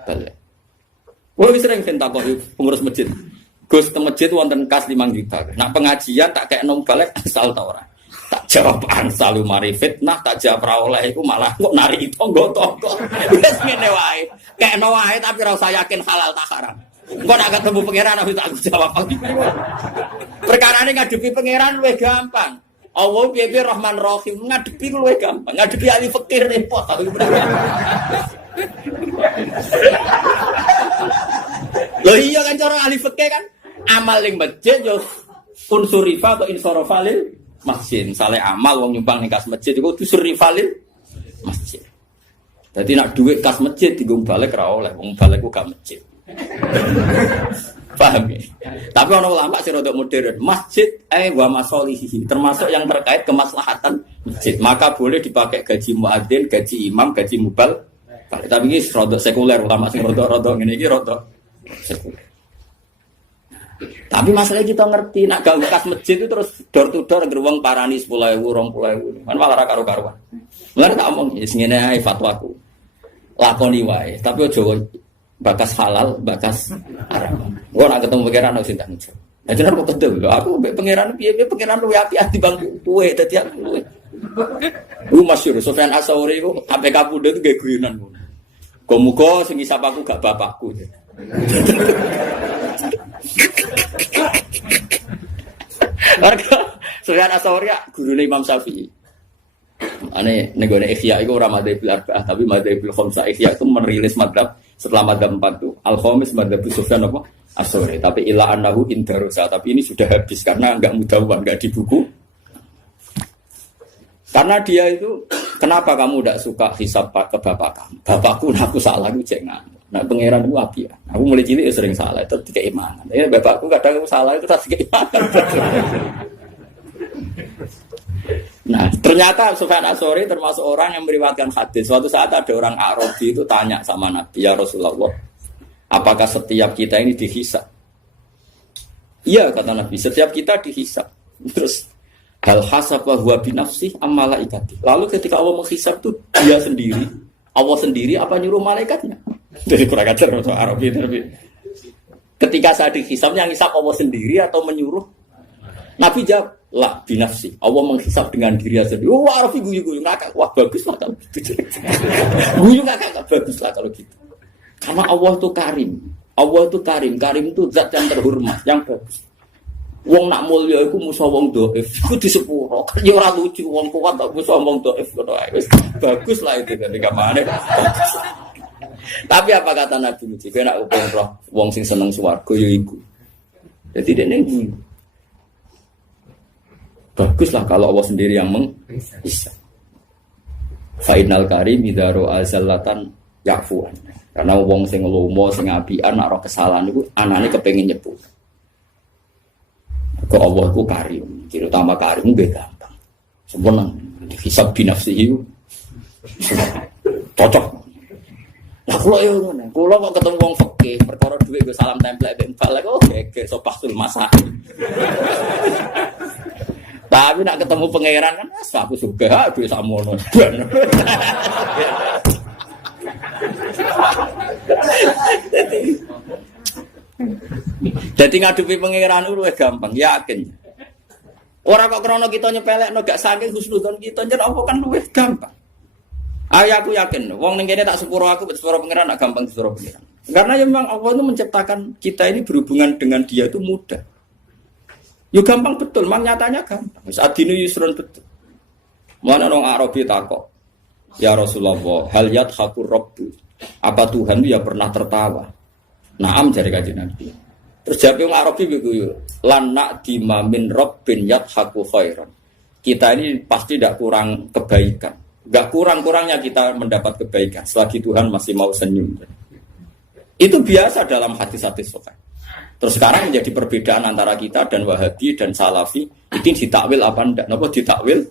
Balik. Kowe wis sering takok pengurus masjid. Gus teng masjid wonten kas 5 juta. Nak pengajian tak kekno balik asal ta ora. Tak jawab ansal mari fitnah, tak jawab ra oleh iku malah kok nari tangga-tangga. Wis ngene wae. Kekno wae tapi ora usah yakin halal ta haram. Engko nak ketemu pangeran aku tak jawab. Perkarane ngadepi pangeran luwih gampang. Allah piye-piye Rahman Rahim ngadepi luwih gampang. Ngadepi ahli fikih repot. Loh iya kan cara ahli fikih kan amal ning masjid yo unsurifa atau insorofalil masjid. Misale amal wong nyumbang ning kas masjid iku unsurivalil masjid. Dadi nak duit kas masjid dienggo balik ra oleh, wong balik ku gak masjid. Paham ya? Tapi orang ulama sih rodok modern. Masjid wa masolihi termasuk yang terkait kemaslahatan masjid. Maka boleh dipakai gaji muadzin, gaji imam, gaji mubal. Tapi ini rodok sekuler ulama sih rodok ngene iki rodok sekuler. Tapi masalahnya kita ngerti nak gak bekas masjid itu terus door to door geruang parani 10.000, 20.000. Kan malah ra karo-karuan. Mulane tak omong wis ngene ae fatwaku. Lakoni wae, tapi aja bakas halal, bakas haram. Gua nak ketemu pangeran harus tanggung jawab. Nah jenengan kok ketemu, aku pangeran piye-piye pangeran luwe api di bangku tuwe dadi aku luwe. Lu masyhur Sufyan Ats-Tsauri iku sampe kapundhut gawe guyonan ngono. Muga sing isap aku gak bapakku. Warga Sufyan Ats-Tsauri gurune Imam Syafi'i. Ane negone Ihya iku ora madzhabil arba'ah tapi madzhabil khamsah. Ihya itu merilis madzhab setelah madzhab 4 itu al-khamis madzhab Sufyan apa? Ats-Tsauri. Tapi ila annahu indarusa. Tapi ini sudah habis karena enggak mudawwan, enggak di buku. Karena dia itu kenapa kamu enggak suka hisab ke bapak kamu? Bapakku aku salah ku jangan. Nah pangeran itu api ya. Aku mulai cilik sering salah itu dikeimanan. Ya bapakku kadang aku salah itu tak dikeimanan. Nah, ternyata Sufyan Ats-Tsauri termasuk orang yang meriwayatkan hadis. Suatu saat ada orang Arabi itu tanya sama Nabi, "Ya Rasulullah, apakah setiap kita ini dihisab?" Iya, kata Nabi, setiap kita dihisab. Terus, hal hasaba huwa binafsih am malaikati. Lalu ketika Allah menghisab itu dia sendiri, Allah sendiri apa nyuruh malaikatnya? Jadi kurang ajar orang Arabi tapi ketika saya dihisab, yang hisab Allah sendiri atau menyuruh? Nabi jawab, "La binafsi." Allah menghisab dengan diri sendiri. Oh, Arabi guyu-guyu ngakak. Wah, bagus lah kalau gitu. Guyu ngakak bagus lah kalau gitu. Karena Allah itu karim. Allah itu karim. Karim itu zat yang terhormat, yang bagus. Wong nak mulya iku musuh wong dhaif. Iku disepuro. Ya ora lucu wong kuat kok musuh wong dhaif ngono ae. Wis bagus lah itu ketika mane. Tapi apa kata Nabi Muhammad? Kowe nak upeng roh wong sing seneng swarga ya iku. Jadi dene iki baguslah kalau Allah sendiri yang menghisab. Fa'inal karim idaro azallatan yafuan. Karena wong sing lomo sing apian nek ora kesalahan iku anane kepengin nyepur. Ke Allah ku karim. Ciri utama karim nggih gampang. Sempurna. Hisab binafsihi. Cocok. Lah kula yo ngono. Kula kok ketemu wong fikih, perkara dhuwit go salam template mbek balik kok gege sopasul masak. Tapi nak ketemu pangeran kan aku suka duwe samono. Jadi ngadepi pangeran luwih gampang, yakin. Ora kok krana kita nyepelekno gak saking husnudzon kita njen apa kan luwih gampang. Ayo aku yakin, wong ning kene tak sepuro aku sepuro pangeran nak gampang sepuro pangeran. Karena memang Allah itu menciptakan kita ini berhubungan dengan dia itu mudah. Ya gampang betul, memang nyatanya gampang. Wis adinu yusrun betul. Mana orang Arabi takok, ya Rasulullah, hal yadhaku rabbu. Apa Tuhan itu ya pernah tertawa? Naam jare kanjeng Nabi. Terus jawab orang Arabi begitu, lan na'dima min rabbin yadhaku khairan. Kita ini pasti tidak kurang kebaikan. Enggak kurang-kurangnya kita mendapat kebaikan selagi Tuhan masih mau senyum. Itu biasa dalam hadis-hadis sahih. Terus sekarang menjadi perbedaan antara kita dan Wahabi dan Salafi, itu ditakwil apa enggak? Napa ditakwil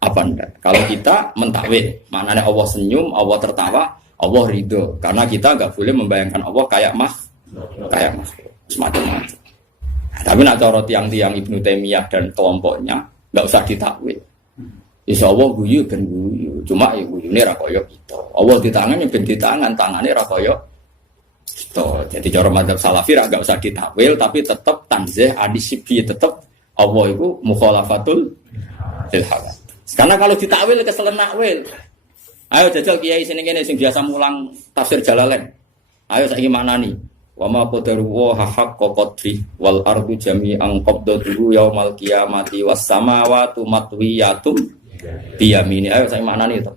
apa enggak? Kalau kita mentakwil, maknanya Allah senyum, Allah tertawa, Allah ridho. Karena kita enggak boleh membayangkan Allah kayak semacam-macam. Tapi nak cara tiang-tiang Ibnu Taimiyah dan kelompoknya enggak usah ditakwil. Insya Allah guyu ben guyu, cuma ya guyu ini rakoyo kita. Allah di tangannya ben di tangannya rakoyo kita. Jadi cara madzhab Salafi agak usah ditakwil, tapi tetap tanzih adisibi, tetap Allah itu mukhalafatul lil haqq. Karena kalau ditakwil keselen nakwil. Ayo jajal kiai sini kene sing biasa mulang tafsir Jalalain. Ayo saiki maknani. Wa ma qadaru wa haqqa qadri wal ardu jami'an qabdatuhu yaumal qiyamati was samawati matwiyatun biyamini. Ayo saya maknani itu.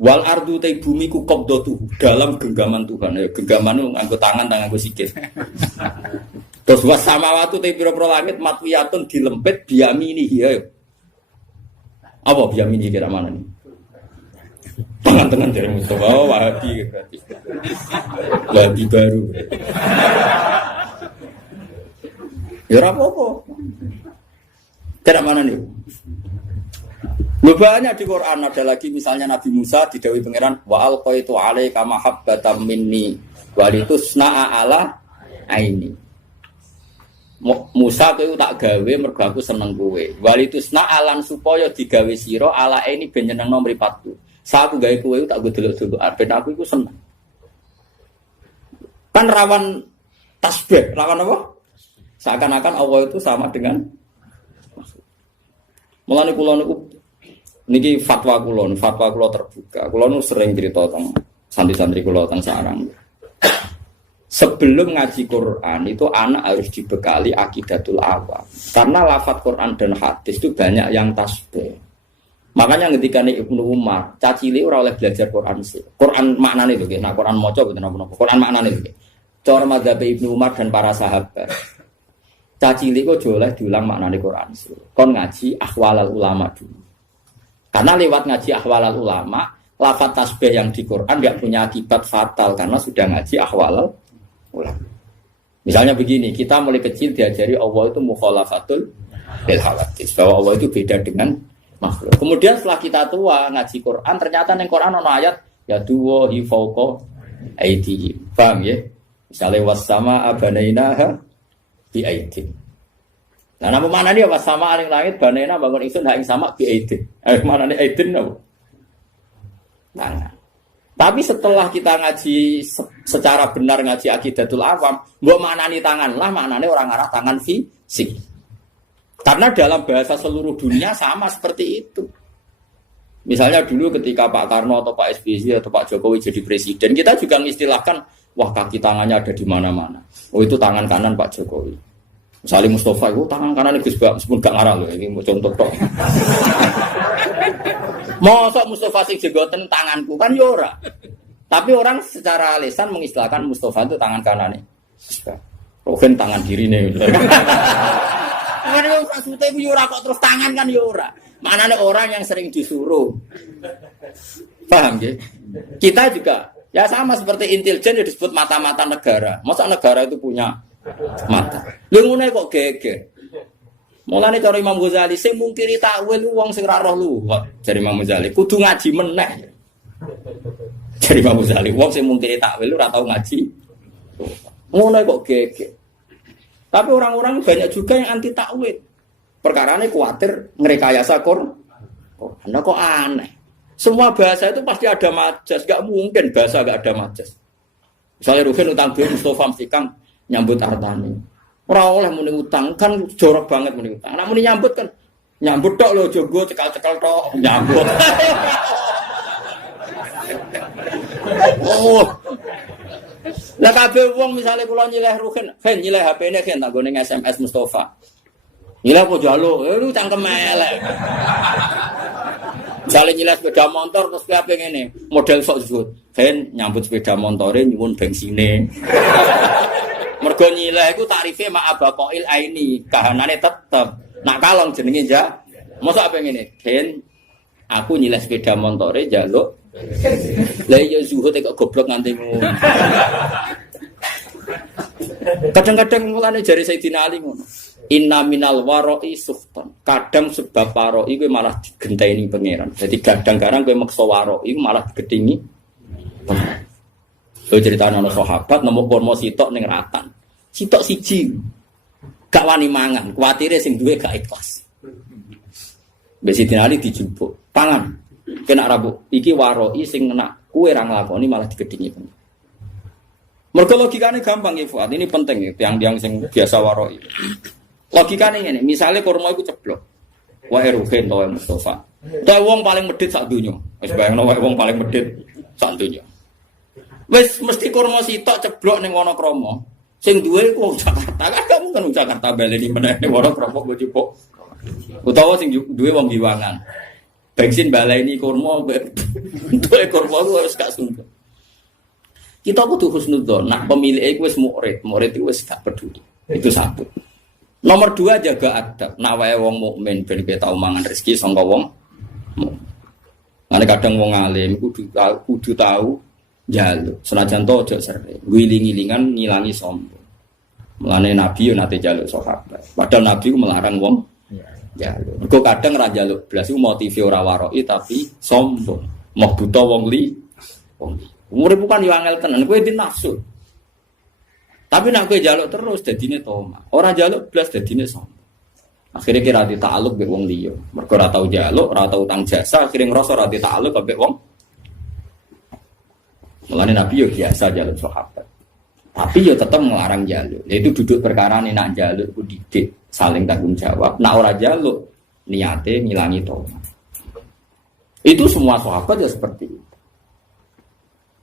Wal ardu te bumi ku qabdatuhu dalam genggaman Tuhan. Ya genggaman itu nganggo tangan nganggo sikil. Terus was samawati te pira-pira langit matwiyatun dilempit biyamini ya. Apa biyamini kira mana nih? Tangan-tangan dari Mustafa Wahabi berarti. Wahabi baru. Ya ora apa-apa. Kira mana nih? Banyak di Quran ada lagi misalnya Nabi Musa didhawuhi pangeran wa alqaitu 'alaika mahabbatan minni walitusna'a ala aini. Musa kowe tak gawe mergo aku seneng kowe. Walitusna'a lan supaya digawe sira ala aini ben nyenengno mripatku. Saat aku gawe kowe tak go delok-delok ben aku iku seneng. Kan rawan tasbih, rawan apa? Seakan-akan Allah itu sama dengan mulane kula niku niki fatwa kula terbuka. Kula nu sering cerita tentang santri-santri kula teng sarang. Sebelum ngaji Quran itu anak harus dibekali akidatul awam. Karena lafaz Quran dan hadis itu banyak yang tasbih. Makanya ketika Ibnu Umar, cacile ora oleh belajar Quran sih. Quran maknane itu nggih, nek Quran maca mboten napa-napa. Quran maknane itu nggih. Cara mazhab Ibnu Umar dan para sahabat. Cacile kok oleh diulang maknane Quran sih. Kon ngaji ahwalul ulama dulu. Karena lewat ngaji ahwalul ulama, lafaz tasbih yang di Quran enggak punya akibat fatal karena sudah ngaji ahwalul ulama. Misalnya begini, kita mulai kecil diajari Allah itu mukhalafatul lil hawadits, bahwa Allah itu beda dengan makhluk. Kemudian setelah kita tua ngaji Quran, ternyata ning Quran ana ayat ya duwahi fauqa aidi. Paham ya? Misalnya was-sama abanainaha bi aidi. Nah, nama mana dia was sama aling langit banaina bangun ingsun ha ing sama bi aidi. Mana ne aidin napa? Tangan. Tapi setelah kita ngaji secara benar ngaji akidatul awam, mbok maknani tangan lah, maknane orang arah tangan fisik. Karena dalam bahasa seluruh dunia sama seperti itu. Misalnya dulu ketika Pak Karno atau Pak SBY atau Pak Jokowi jadi presiden, kita juga mengistilahkan, wah kaki tangannya ada di mana-mana. Oh itu tangan kanan Pak Jokowi. Misalnya Mustafa itu tangan kanan Gus Bak, meskipun gak ngarah loh, ini mau contoh tok. Mosok Mustafa sing jenggoten tanganku kan ya ora. Tapi orang secara lisan mengistilahkan Mustafa itu tangan kanane. Rogen tangan kirine. Kan yo maksudnya yo ora kok terus tangan kan yo ora. Manane orang yang sering disuruh. Paham nggih? Kita juga ya sama seperti intelijen yang disebut mata-mata negara. Masa negara itu punya mata? Lha ngene kok geger. Mulane cara Imam Ghazali sing mungkiri takwil wong sing ra roh luwak. Jare Imam Ghazali kudu ngaji meneh. Jare Imam Ghazali wong sing mungkiri takwil ora tau ngaji. Ngono kok gege. Tapi orang-orang banyak juga yang anti takwil. Perkarane kuwatir ngrekayasa Quran. Nah kok aneh. Semua bahasa itu pasti ada majas, gak mungkin bahasa gak ada majas. Misalnya Ruhin utang duit Mustafa mesti Kang nyambut hartane. Ora oleh muni utang kan jorok banget muni utang. Nek muni nyambut kan nyambut tok lho jogo cekal-cekal tok nyambut. Oh. Lah kabeh wong misale kula nyileh Ruhin, ben nyileh HP-ne kan tak gone SMS Mustafa. Nyileh apa jalo? Lu cangkem elek. Misale nyileh sepeda motor terus kabeh ngene, model sok zut. Ben nyambut sepeda motore nyuwun bensine. Mergo nyileh iku tarife ma'abaqail aini, kahanane tetep. Nak kalong jenenge ja. Mosok apa ngene? Ben aku nyileh sepeda motore njaluk. Lah ya zuhud kok goblok nganti ngono. Kadang-kadang mulane jari Sayyidina Ali ngono. Inna minal waro'i suhtan. Kadang sebab waro'i kuwi malah digenteni pangeran. Jadi kadang-kadang kowe meksa waro'i malah digedingi. Lho critane ana sahabat nemu kurma sitok ning ratan. Sitok siji. Gak wani mangan, kuwatire sing duwe gak ikhlas. Mbek Sayyidina Ali dijupuk. Pangan. Kena rabuk iki waro'i sing nak kowe ra nglakoni malah digedingi. Mergo logikane gampang ya Fuad. Ini penting ya tiang-tiang sing biasa waro'i. Logikane ngene, misale kurma iku ceblok. Wae Ruhin to Mustafa. Ta wong paling medhit sak donya. Wis bayangno wae wong paling medhit sak donya. Wis mesti kurma sitok ceblok ning Wonokrama. Sing duwe ku wong Jakarta. Kan gak mungkin wong Jakarta baleni meneh ning Wonokrama kok jupuk. Utawa sing duwe wong Giwangan. Bensin baleni kurma duwe kurma ku wis gak sungguh. Kita kudu husnudzon. Nah pemilih iku wis murid iku wis gak peduli. Itu satu. Nomor 2 jaga adab. Nak wae wong mukmin ben kowe tau mangan rezeki saka wong mukmin. Ane kadang wong alim kudu tahu njaluk. Senajan to aja sering. Wiling-wilingan ngilangi sombong. Mulane Nabi yo nate njaluk sahabat. Padahal Nabi ku melarang wong njaluk. Mergo kadang ra njaluk blas iku motive ora waroki tapi sombong. Mau buta wong li. Umure bukan yo angel tenan, kowe di nafsu. Tapi nak kowe njaluk terus dadine toma. Ora njaluk blas dadine sombong. Akhire kira ditakluk mbek wong liya. Mergo ora tau njaluk, ora tau utang jasa, akhire ngrasa ora ditakluk mbek wong. Mulane Nabi yo biasa njaluk sahabat. Tapi yo tetep ngelarang njaluk. Itu duduk perkarane nak njaluk ku didik, saling tanggung jawab. Nak ora njaluk niate ngilangi toma. Itu semua sahabat ya seperti itu.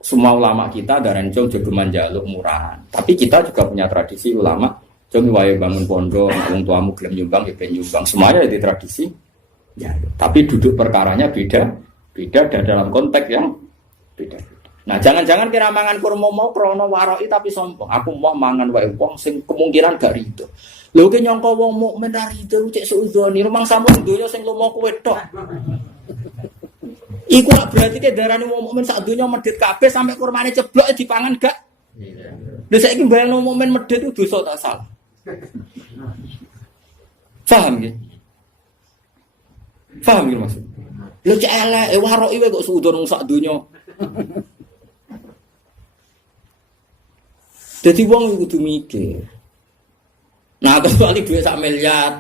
Semua ulama kita ada rencong jogeman jaluk murahan. Tapi kita juga punya tradisi ulama jong wae bangun pondok, wong tuamu gelem nyumbang ya ben nyumbang. Semuanya ada tradisi. Ya, tapi duduk perkaranya beda dan dalam konteks yang beda. Nah, jangan-jangan kira mangan kurma mau krana waroki tapi sombong. Aku mau mangan wae wong sing kemungkinan gak rido. Lho ki nyangka wong mukmin ra rido cek suudoni, rumang sampun donya sing lumo kowe tok. Iku berarti ke darane wong mukmin sak donya medhit kabeh sampai kurmane ceblok dipangan gak? Lha saiki bayangno mukmin medhit itu dosa tak salah. Paham nggih? Paham nggih maksud? Lho cek elek waroki wae kok suudon sak donya. Dadi wong kudu mikir. Nah, kecuali duit sak miliar.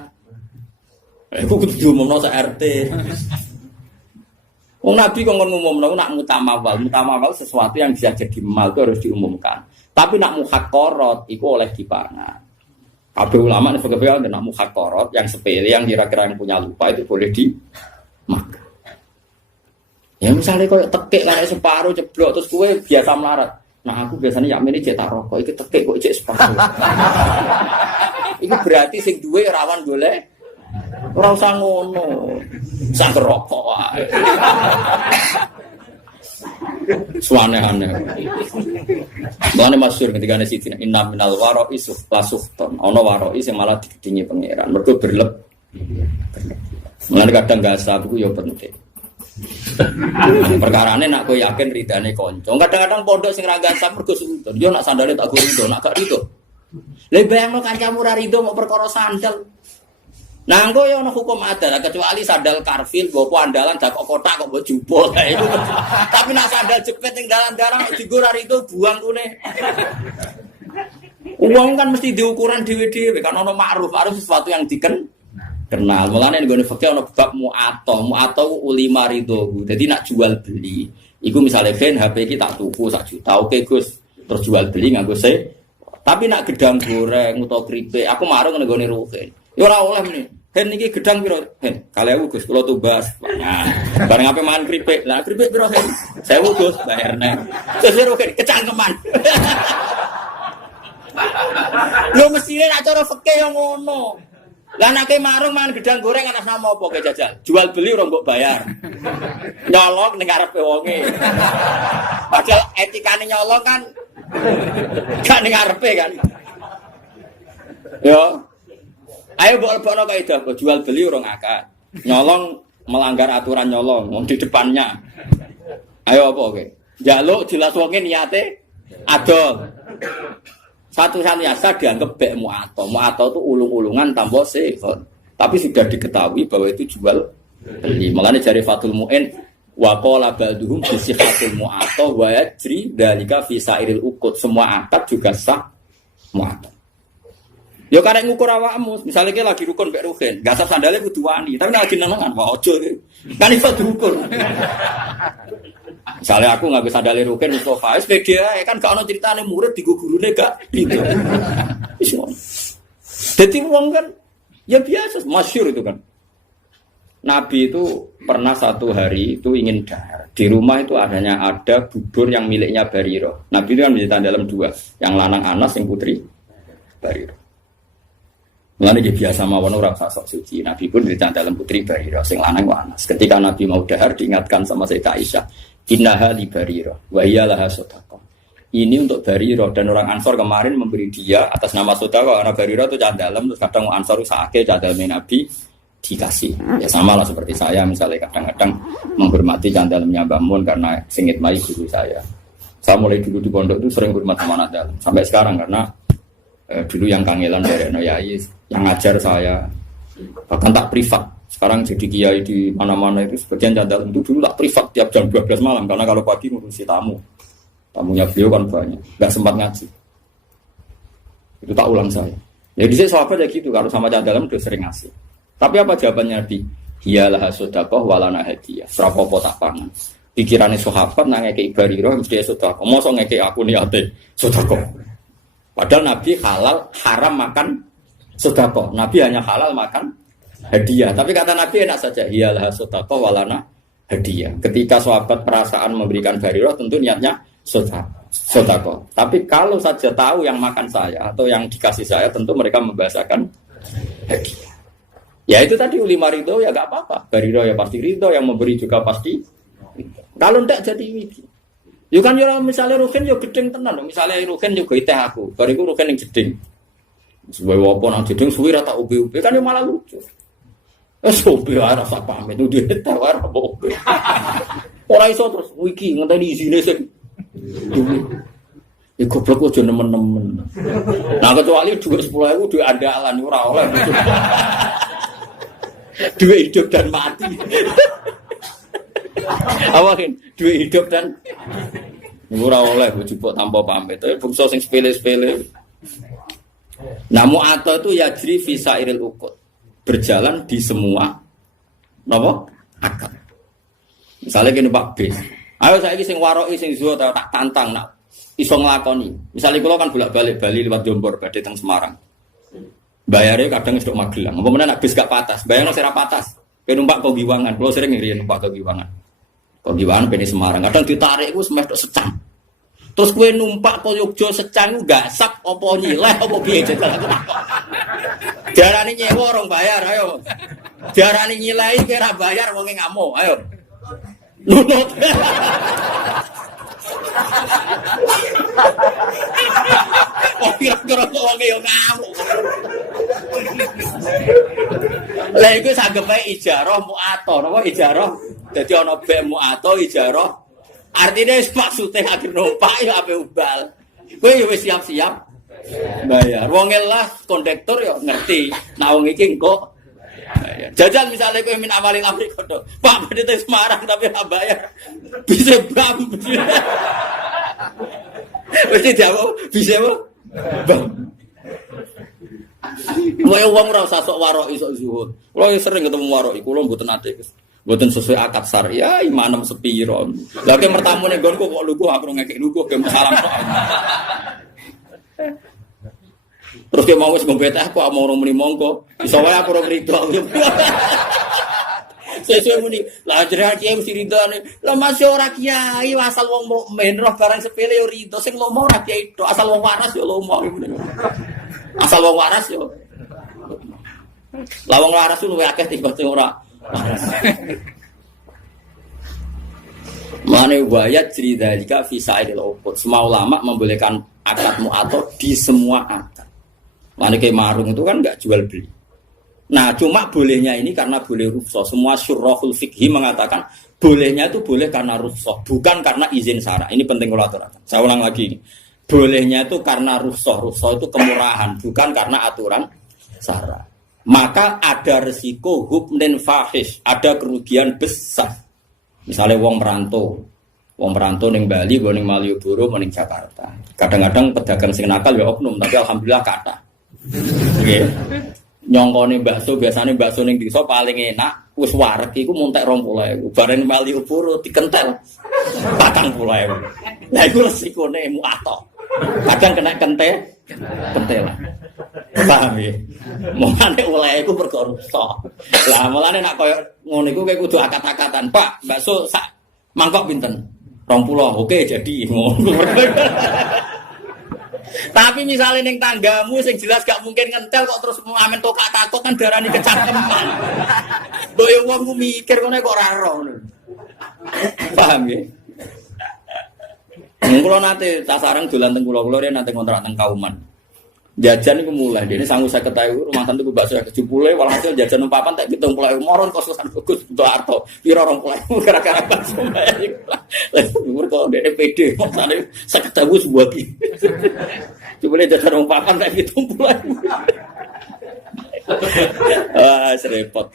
Iku kudu diumumno sak RT. Wong Nabi kok ngomongno nak mutamawal sesuatu yang bisa jadi mal itu harus diumumkan. Tapi nak muhaqarat iku oleh dipangan. Kabeh ulama nek fikih nak muhaqarat yang sepele yang kira-kira yang punya lupa itu boleh dimakan. Ya misalnya koyo tekek lare separuh jeblok terus kowe biasa melarat. Nah aku biasanya yakmene cek tak rokok iki tekek kok cek separuh. Iku berarti sing duwe rawan golek ora usah ngono. Sak rokok wae. Suane-ane. Bane masyhur ketika ana sithine inna minal waro'i sufton. Ana waro'i sing malah digedingi pangeran. Mergo berlebih. Mulane kadang gasab iku ya penting. Perkarane nak kowe yakin ridane kanca. Kadang-kadang pondok sing ra gasab mergo sudon. Yo nak sandale tak go rido, nak gak rido. Lah bayangno kancamu ra rido mau perkara sandal. Nah, engko ya ana hukum adat kecuali sandal karfil mbok andalan dak kotak kok mbok jupuk. Tapi nak sandal jepit ning dalan-dalan dienggo rari itu buang kune. Uang kan mesti diukuran dhewe-dhewe kan ana ma'ruf sesuatu yang kenal. Mulane nggone fikih ana bab mu'ato ulima ridho. Dadi nak jual beli iku misale gen HP iki tak tuku 1 juta. Oke Gus, terus jual beli nganggo tapi nak gedang goreng utawa keripik aku marung nggone rugen. Ya ora oleh meneh. Hen iki gedang piro? Hen, 2.000 Gus, kula tumbas. Nah, bareng ape mangan kripik. Lah kripik piro, Hen? 1.000 Gus, bayarne. Terus rugen kecangkeman. Lho mestine nek cara fikih yo ngono. Lah nek marung mangan gedang goreng atas nama apa ke jajal? Jual beli ora mbok bayar. Nyolong ning ngarepe wonge. Padahal etikane nyolong kan gak ning ngarepe kan. Yo. Ayo mbok kaidah jual beli ora ngakak. Nyolong melanggar aturan nyolong wong di depannya. Ayo apa oke? Njaluk jelas wonge niate adol. Satu-satunya asa dianggap bek mu'ato. Mu'ato itu ulung-ulungan tambah sehon. Tapi sudah diketahui bahwa itu jual beli. Makanya dari Fathul Mu'in wa qala ba'duhum bi sihhatil mu'ato wa yajri dzalika fi sa'iril uqud. Semua akad juga sah mu'ato. Ya karek ngukur awakmu, misalnya kita lagi rukun mbek rugen, gasap sandalnya kudu wani, tapi lagi nenengan, wah ojo kan iso diukur. Misalnya aku nggak bisa sandalnya rugen Mustafa, SPDA kan gak ono ceritane murid di gurune gak gitu. Jadi wong kan ya biasa, masyhur itu kan. Nabi itu pernah satu hari itu ingin dahar. Di rumah itu ada bubur yang miliknya Bariro. Nabi itu kan menceritakan dalam 2, yang lanang Anas, yang putri Bariro. Mulane dia biasa mawon ora sok suci. Nabi pun dicantel dalam putri Barira sing lanang wa Anas. Ketika Nabi mau dahar diingatkan sama Sayyidah Aisyah, "Innaha li Barira wa hiya laha shadaqah." Ini untuk Barira dan orang Ansor kemarin memberi dia atas nama sedekah karena Barira itu candalem terus kadang Ansor sakake candaleme Nabi dikasih. Ya samalah seperti saya misalnya kadang-kadang menghormati candalemnya Mbah Mun karena singit mai guru saya. Saya mulai dulu di pondok itu sering hormat sama anak dalam sampai sekarang karena dulu yang kangelan dari Noyai yang ngajar saya bahkan tak privat sekarang jadi kiai di mana-mana itu sebagian cadal itu dulu tak privat tiap jam 12 malam karena kalau pagi ngurusi tamunya beliau kan banyak nggak sempat ngaji itu tak ulang saya ya di sini sahabat ya gitu kalau sama cadal udah sering ngasih tapi apa jawabannya Nabi hiyalah sedekah walana hadiah serapopo tak pangan pikirannya sahabat nangeke Bariro mesti sedekah mosok ngeke aku niate sedekah. Padahal Nabi haram makan sedekah. Nabi hanya halal makan hadiah. Tapi kata Nabi enak saja. Hiyalah sedekah walana hadiah. Ketika sahabat perasaan memberikan Bariro tentu niatnya sedekah. Tapi kalau saja tahu yang makan saya atau yang dikasih saya tentu mereka membahasakan hadiah. Ya itu tadi ulima ridho ya gak apa-apa. Bariro ya pasti ridho, yang memberi juga pasti ridho. Kalau tidak jadi widi. Yo kan yo misalnya rugen yo gedeng tenan lho. Misale rugen yo teh aku. Bariku rugen ning jeding. Sebagai apa nang jeding suwi ra tak ubi-ubi kan yo malah lucu. Wes ubi ora sak pamit udah teh ora apa. Ora iso terus iki ngenteni isine sing. Ya goblok aja nemen-nemen. Nah kecuali dhuwit 10.000 dhuwit andalan ora oleh. Dhuwit hidup dan mati. Awakin duit hidup dan ora oleh jupuk tanpa pamit. Tapi bungsu sing sepele-sepele. Nah mu'ato itu yajri fi sa'iril uqud. Berjalan di semua napa? Akad. Misalnya kene Pak B. Ayo saiki sing waroki sing zuhud tak tantang nak iso nglakoni. Misalnya kula kan bolak-balik Bali lewat Jombor badhe teng Semarang. Bayare kadang wis tok Magelang. Apa meneh nak bis gak patas. Bayarno sira patas. Kayak numpak kok Giwangan, kalau sering ngirian numpak kok Giwangan. Kok Giwangan pengen Semarang, kadang ditarik gue semester secang. Terus gue numpak kok Yogyo secang gak sak, opo nyileh, opo biaya jadwal aku nak. Diarani nyewa orang bayar, ayo. Diarani nyilai kira bayar, wongnya ngamuk, ayo. Nunut. Oh kira-kira wongnya yang ngamuk. Lah iku sagep ae ijarah mu'ato, napa ijarah? Dadi ana bek mu'ato ijarah. Artine wis maksude akhir numpak ya ape ubal. Kowe ya wis siap-siap bayar. Wong elas kondektur ya ngerti. Nah wong iki engko Jajal misalnya kowe min amalin amri kono. Pak badhe Semarang tapi ora bayar. Bisa bam. Wis diawo, bisa apa? Bam. Kowe wong ora usah sok warok isok zuhud. Kulo sering ketemu warok iku kulo mboten nate. Mboten sesuai akad syariah, imanem sepiro. Lah ke mertamune nggonku kok lugu aku ngekek lugu ke salam tok. Terus dia mau wis ngombet aku mau muni monggo. Iso wae aku ora rido. Sesuai muni, lah jenengan kiai mesti ridone. Lah masih ora kiai asal wong mukmin roh barang sepele yo rido. Sing lomo ora kiai tok, asal wong waras yo lomo. Asal wong waras yo. Lah wong waras luwih akeh timbang sing ora waras. Mane wayat cerita jika fisaidil uqud. Semua ulama membolehkan akad mu'athah di semua akad. Mane kayak marung itu kan enggak jual beli. Nah, cuma bolehnya ini karena boleh rukhsah. Semua syurahul fikhi mengatakan bolehnya itu boleh karena rukhsah, bukan karena izin syara. Ini penting kalau aturakan. Saya ulang lagi ini. Bolehnya itu karena rukhsah. Rukhsah itu kemurahan, bukan karena aturan syara. Maka ada resiko hukmin fahish, ada kerugian besar. Misalnya wong merantau ning Bali, ning Malioboro, ning Jakarta. Kadang-kadang pedagang sing nakal ya oknum, tapi alhamdulillah kata. Nggih. Nyongkone bakso biasane bakso ning desa paling enak, wis wareg iku muntek 20.000. Bareng Malioboro dikentel 40.000. Lah iku resikone mu'athah. Kadang kena kentelan. Paham ya? Mulane oleh iku perkara rusak. Lah mulane nek koyo ngono iku kowe kudu akad-akatan, Pak, bakso sak mangkok pinten? 20. Oke, jadi ngono. Tapi misalnya ning tanggamu sing jelas gak mungkin ngentel kok terus amen tokak takut kan darani kecangkeman. Boyo wong ku mikir ngono kok ora ro ngono. Paham ya? Kulo nate tasareng dolan teng kula nate kontrak teng Kauman. Jajan iku mulai dene 150.000 rumah tante ku bakso 70 walhasil jajan papan tak 70.000 moron kosan bagus untuk Arto. Piro 20.000 gara-gara bakso. Lah umur kok dene PD maksane 50.000 sebuah ki. Coba jajan papan tak 70.000. Ah, repot.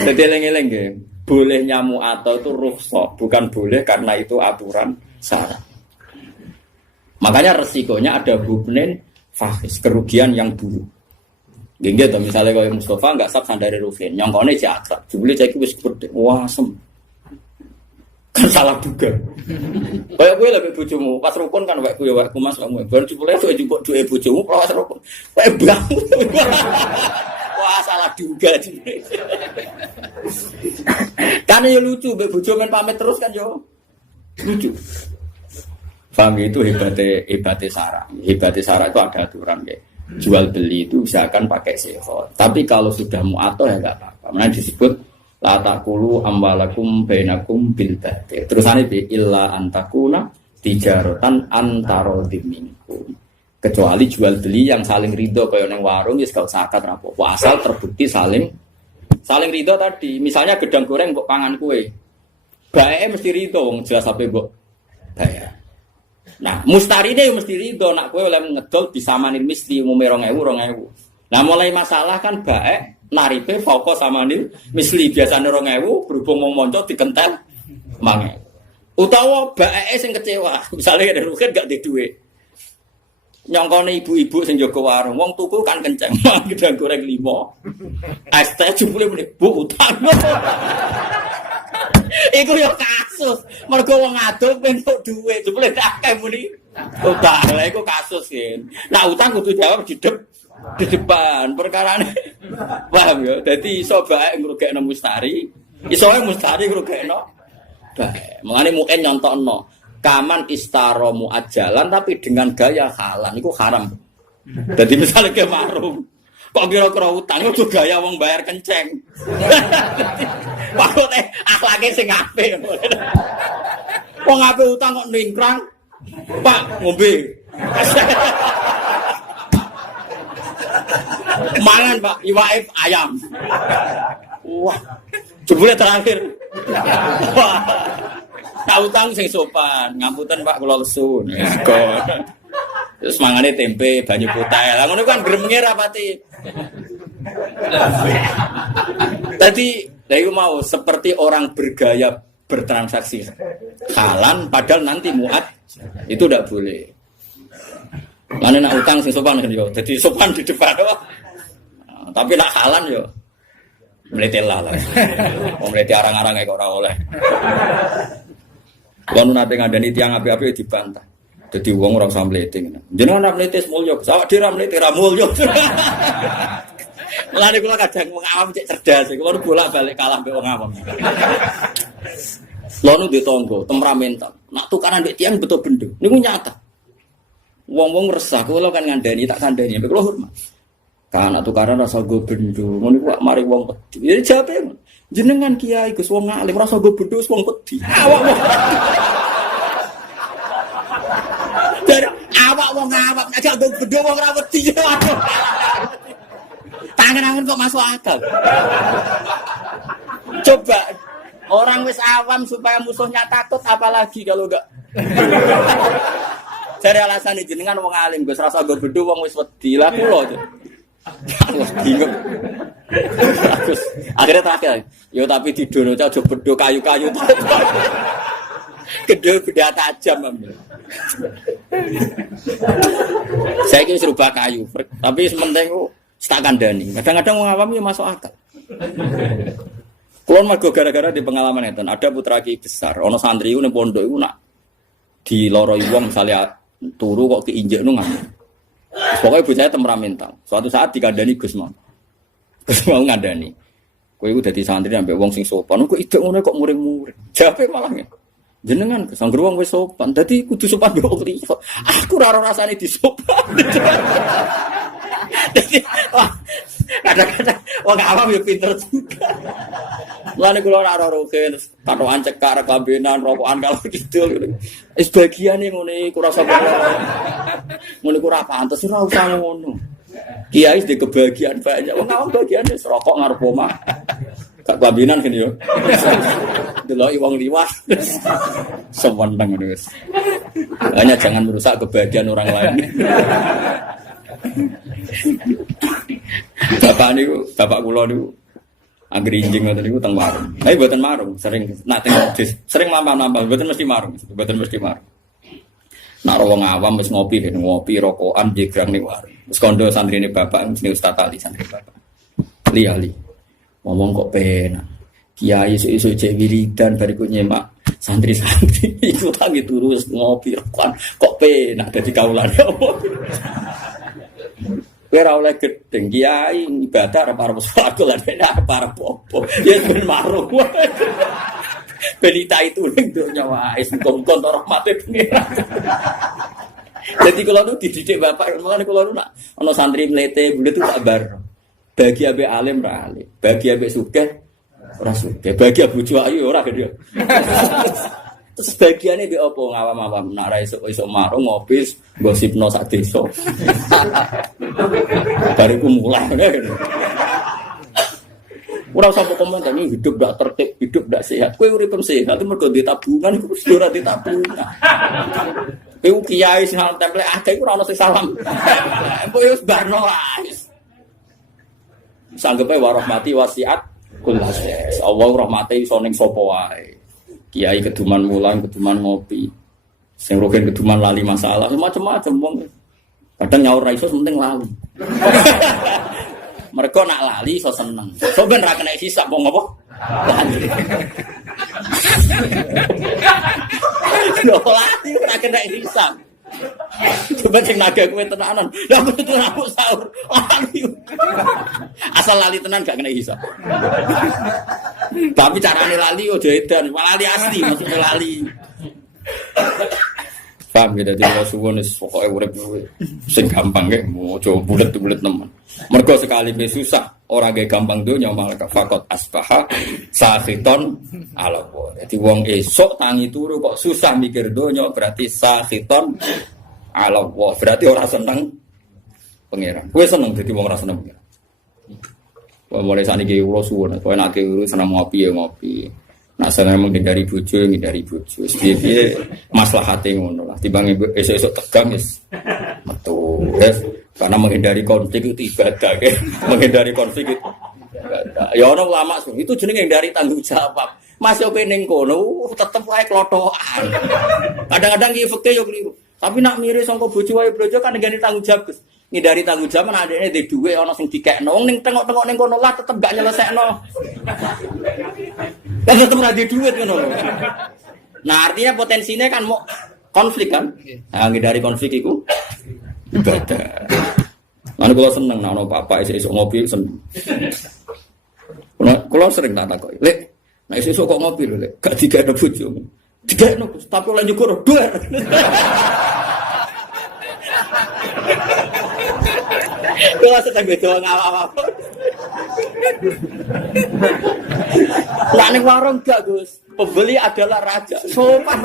Dadi eling-eling nggih. Boleh nyamu atau itu rukhsah, bukan boleh karena itu aturan syara. Makanya resikonya ada hubnen fahis, kerugian yang buruk. Gengge to misalnya kalau Mustafa enggak sab sandare Rufin, nyongkone cek akrab. Jebule cek wis gede. Wah, sem. Kan salah juga. Kayak kowe lek bojomu, pas rukun kan wekku ya wekku Mas kamu. Bar jebule tuh njupuk duwe bojomu pas rukun. Kayak bang. Wah, salah juga jebule. Kan ya lucu mbek bojo men pamit terus kan yo. Lucu. Paham itu hebatnya syara. Hebatnya syara itu ada aturan kayak jual beli itu usahakan pakai sekhot. Tapi kalau sudah mu'athah ya enggak apa-apa. Mana disebut la taqulu amwalakum bainakum bil batil. Terusane bi illa antakuna tijaratan antara minkum. Kecuali jual beli yang saling ridho kaya ning warung ya gak usah akad rapopo. Asal terbukti saling ridho tadi. Misalnya gedang goreng mbok pangan kue. Baeke mesti ridho wong jelas ape mbok bayar. Nah, mustarine yo mesti rido nak kowe oleh ngedol bisa manil misli umume 2.000. Nah, mulai masalah kan baek naripe fokus samanil misli biasane 2.000 berhubung mau monco dikentel 5.000. Utawa baeke sing kecewa, misale ada rugen gak duwe duit. Nyongkone ibu-ibu sing jaga warung, wong tuku kan kenceng, gedang goreng 5. ST jebule muni, Bu utang. Iku yo kasus. Mergo wong adol entuk dhuwit, jebule akeh muni. Utang, lha iku kasus yen. Nah, utang kudu jawab di depan perkarane. Paham ya? Dadi iso bae ngrugekno mustari, iso wae mustari ngrugekno bae. Mengane mungkin nyontokno kaman istara muajalan tapi dengan gaya halal iku haram. Dadi misalnya ke warung kok kira-kira utang itu gaya wong bayar kenceng. Maksudnya akhlaknya sing apik. Wong apik utang kok ningkrang. Pak ngombe. Mangan Pak, iwake ayam. Wah, jebule terakhir. Wah. Tak utang sing sopan, ngapunten Pak kula lesu. Terus mangane tempe, banyu putih. Lah ngono kan gremenge rapati. Tadi saya mau seperti orang bergaya bertransaksi halan padahal nanti muat itu tidak boleh. Mana nak utang sing sopan kan yo. Jadi sopan di depan. Tapi nak halan yo meletelah lah. Melete arang-arang kayak orang oleh. Kalau nanti ngandani tiang api-api dibantah. Jadi uang orang sama melete. Jangan nak melete semulyo. Sawak dia melete ramulyo. Lalu kalau kadang mengawam cek cerdas. Kalau bolak-balik kalah be orang awam. Lalu di tonggo temperamental. Nak tukaran be tiang betul bendo. Ini nyata. Wong-wong resah. Kalau kan ngandani tak ngandani. Kalau hormat. Karena tukaran rasa gue bendo. Ini kok mari wong peti. Jadi jawabnya. Jenengan kiai Gus wong ngalim rasa gue bendo wong peti. Awak wong. Dari awak wong awak aja gue bendo wong ra wedi. Tangan-tangan kok masuk akal. Coba orang wis awam supaya musuhnya takut apalagi kalau enggak. Cari alasan jenengan wong alim Gus rasa gue bendo wong wis wedi. Lah kula. Aku bingung. Akhirnya terakhir, yo tapi tidur aja bedo kayu-kayu. Gede beda tajam ambil. Saya kira serubah kayu, tapi sementing tak kandani. Kadang-kadang wong awam yo masuk akal. Kulon mergo gara-gara di pengalaman itu, ada putra ki besar, ono santri ning pondok iku nak diloroi wong misalnya turu kok keinjek nu ngene. Pokoknya bocahnya temperamental. Suatu saat dikandani Gus mau. Gus mau ngandani. Kowe iku dadi santri ambek wong sing sopan. Kok idek ngono kok muring-muring. Jape malah ngene. Jenengan Gus anggere wong wis sopan. Dadi kudu sopan yo liya. Aku ora rasane disopan. Dadi kadang-kadang wong awam yo pinter juga. Mulane kula ora roke katokan cekak kambenan rokokan kalau gitu. Wis bagiane ngene iku rasa ngono iku ora pantes ora usah ngono. Kiai di kebahagiaan banyak. Wong awam bagiane rokok ngarep omah. Gak kambenan kan yo. Deloki wong liwat. Sewenang ngono wis. Hanya jangan merusak kebahagiaan orang lain. Bapak kula niku anggere injing ngoten niku teng warung. Tapi mboten marung, sering nak teng sering mampir-mampir, mboten mesti marung, mboten mesti marung. Nak wong awam wis ngopi rokokan jegrang ning warung. Wis kondo santrine bapak jenenge Ustaz Ali santri bapak. Li ngomong kok penak. Kiai iso-iso cek wiridan bariku nyemak santri-santri iku tangi turu ngopi rokokan kok penak dadi kaulane apa. Ora oleh gedeng kiai ibadah arep swarga lan arep apa. Ya ben marung. Belita itu ning donya wae muga-muga rahmate pengiran. Jadi kalau nu dididik bapak, makane kalau nu nak ana santri mlete bulet itu tak bar. Bagi abe alim ra alim, bagi abe sugih ora sugih, bagi bojo ayu ora gede. Terus bagiane di opo ngawam-awam nak ra iso marung ngopi gosipno sak desa. Bariku mulai ngene. Ora usah komentar ini hidup ndak tertib, hidup ndak sehat. Kowe urip sehat itu mergo di tabungan iku wis ora di tabungan. Kowe kiai sing salam template akeh iku ora ono sing salam. Mbok yo barno ae. Sanggepe warahmati wasiat kullas. Allah rahmate iso ning sapa wae. Kiai keduman mulang, keduman ngopi. Sing rogen keduman lali masalah, macam-macam wong. Kadang nyaur ra iso penting lali. Mereka nak lali iso seneng. So ben ra kena hisab wong apa? Lali. Lali ora kena hisab. Coba sing naga kowe tenanan. Lah betul aku sahur. Lali. Asal lali tenan gak kena hisab. Tapi carane lali ojo edan, lali asli maksudnya lali. Paham ya, jadi kalau suwon is pokoknya urip sing gampang kayak mau coba bulet teman. Mergo sekali susah orang kayak gampang dunya malah fakot asbaha sakhiton ala wa. Jadi wong esok tangi turu kok susah mikir dunya berarti sakhiton ala wa. Berarti orang seneng pangeran. Kowe seneng dadi wong ora seneng pangeran. Wah mulai saniki kula suwon, kowe nek seneng ngopi ya ngopi. Nah, saya menghindari bojo, piye-piye maslahate ngono lah. Timbang esuk-esuk tegang wis metu. Wis Karena menghindari konflik itu ibadah, kan? Menghindari konflik itu ibadah. Ya orang ulama itu jenenge dari tanggung jawab. Masih oke ning kono tetep wae klothokan. Kadang-kadang ki fikih yo keliru. Tapi nak mirip sangka bojo wae blojo kan ngene tanggung jawab, Gus. Ngindari tanggung jawab nek adekne di dhuwit ana sing dikekno ning tengok-tengok ning kono lah tetep gak nyelesekno. Kan tetep ora di dhuwit ngono lho. Nah, artinya potensinya kan mau konflik kan? Nah, ngindari konflik iku ibadah. Lan kula seneng nek ana bapak esuk ngopi seneng. Kula sering tak takoki, "Lek, nek esuk kok ngopi lho, Lek, gak dikekno bojomu." Dikekno, tapi oleh nyukur duwe. Kula sedang beda ngawak-awak. Lah ning warung gak, Gus. Pembeli adalah raja. Sopan.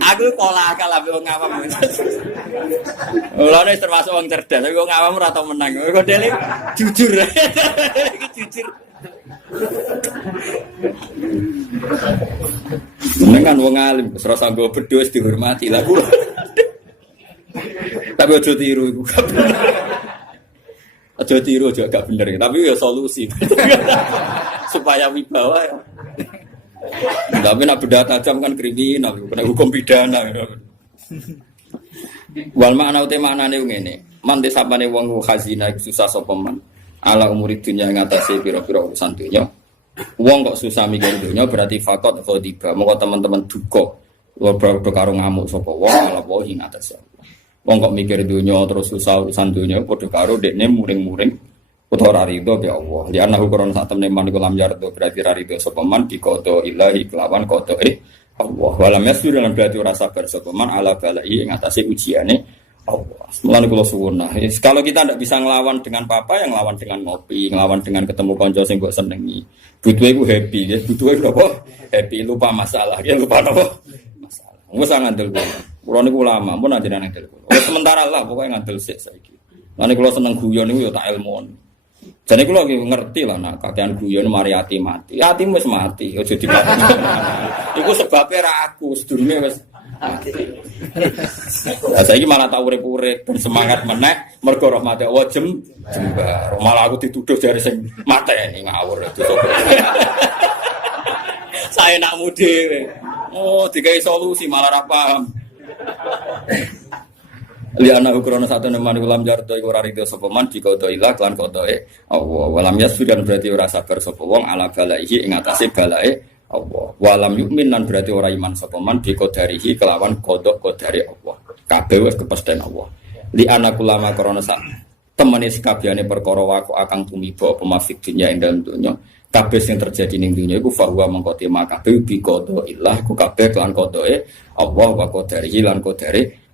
Aku pola akal ambek wong awam. Lha nek termasuk wong cerdas, tapi wong awam ora tau menang. Kok dene jujur. Iki jujur. Meneng kan wong alim, ora sanggo bedho wis dihormati lah kula. Tapi aja tiru iku. Aja tiru aja gak bener, tapi ya solusi. Supaya wibawa ya. Tapi nak beda tajam kan kriminal, kena hukum pidana. Wal makna uti maknane ngene. Mante sapane wong khazina susah sapa man. Ala umuri dunya ngatasi pira-pira urusan dunya. Wong kok susah mikir dunya berarti fakot khodiba. Monggo teman-teman duka. Padha karo ngamuk sapa wong ala wae ngatasi. Wong kok mikir dunya terus susah urusan dunya padha karo dekne muring-muring utawa rido ya Allah. Li ana ukuran sak temne man iku lam yardo berarti rido sapa man dikodo ilahi kelawan kodoe Allah. Walam yasir lan berarti ora sabar sapa man ala balai ing atase ujiane Allah. Mulane kula suwun nah. Kalau kita ndak bisa nglawan dengan papa yang nglawan dengan ngopi, nglawan dengan ketemu kanca sing mbok senengi. Butuhe iku happy, ya butuhe apa? Happy lupa masalah, ya lupa apa? Masalah. Wis ngandel kula. Kula niku ulama, mun anjenengan ngandel kula. Wis sementara lah pokoke ngandel sik saiki. Lan kula seneng guyon niku ya tak ilmuon. Jane kula ngerti lah nak kakean guyon mari ati mati. Atimu wis mati, aja dipateni. Iku sebabe ra aku, sedurunge wis mati. Lah saiki malah tak urip-urip ben semangat meneh mergo rahmate Allah jembar. Malah aku dituduh jare sing mateni ngawur itu sapa. Saya nakmu dhewe. Oh, digawe solusi malah ra paham. Liana ukuran satu neman ulam jardo iku ora rido sapa man dikodo ilah lan kodoe Allah. Walam yasfidan berarti ora sabar sapa wong ala balaihi ing atase balae Allah. Walam yukmin lan berarti ora iman sapa man dikodarihi kelawan kodok kodare Allah. Kabeh wis kepesten Allah. Liana ulama korona sak temene sakabehane perkara waku akang tumiba pemafik dunya ing dalem dunya. Kabeh sing terjadi ning dunya iku fahuwa mengko tema kabeh bi kodo ilah ku kabeh lan kodoe Allah wa kodarihi lan kodare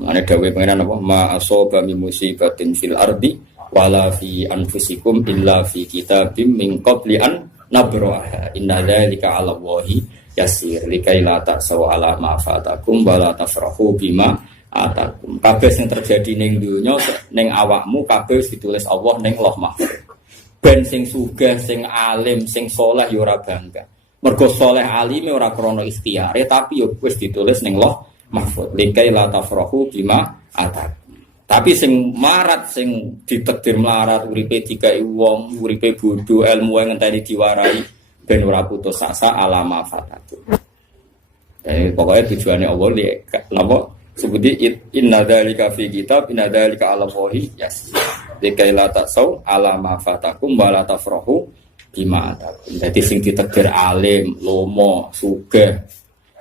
Mane dawuh pengenan apa ma asaba min musibatin fil ardi wala fi anfusikum illa fi kitabim min qabli an nabraha inna dzalika 'ala Allahi yasir likai la ta'saw 'ala ma fatakum wala tafrahu bima atakum. Kabeh sing terjadi ning donya ning awakmu kabeh ditulis Allah ning Lauh Mahfuz. Ben sing sugih, sing alim, sing saleh ya ora bangga. Mergo saleh alime ora krana ikhtiare tapi ya wis ditulis ning Lauh Mahfud likai la tafrahu bima atak. Tapi sing marat sing ditakdir melarat uripe dikai wong, uripe bodho, ilmu ngenteni diwarai ben ora putus asa alama fatatu. Pokoknya tujuannya Allah li napa sebuti inna dzalika fi kitab inna dzalika 'ala Allahi yas. Likai la tasau alama fatakum wa la tafrahu bima atak. Dadi sing ditakdir alim, lomo, sugih,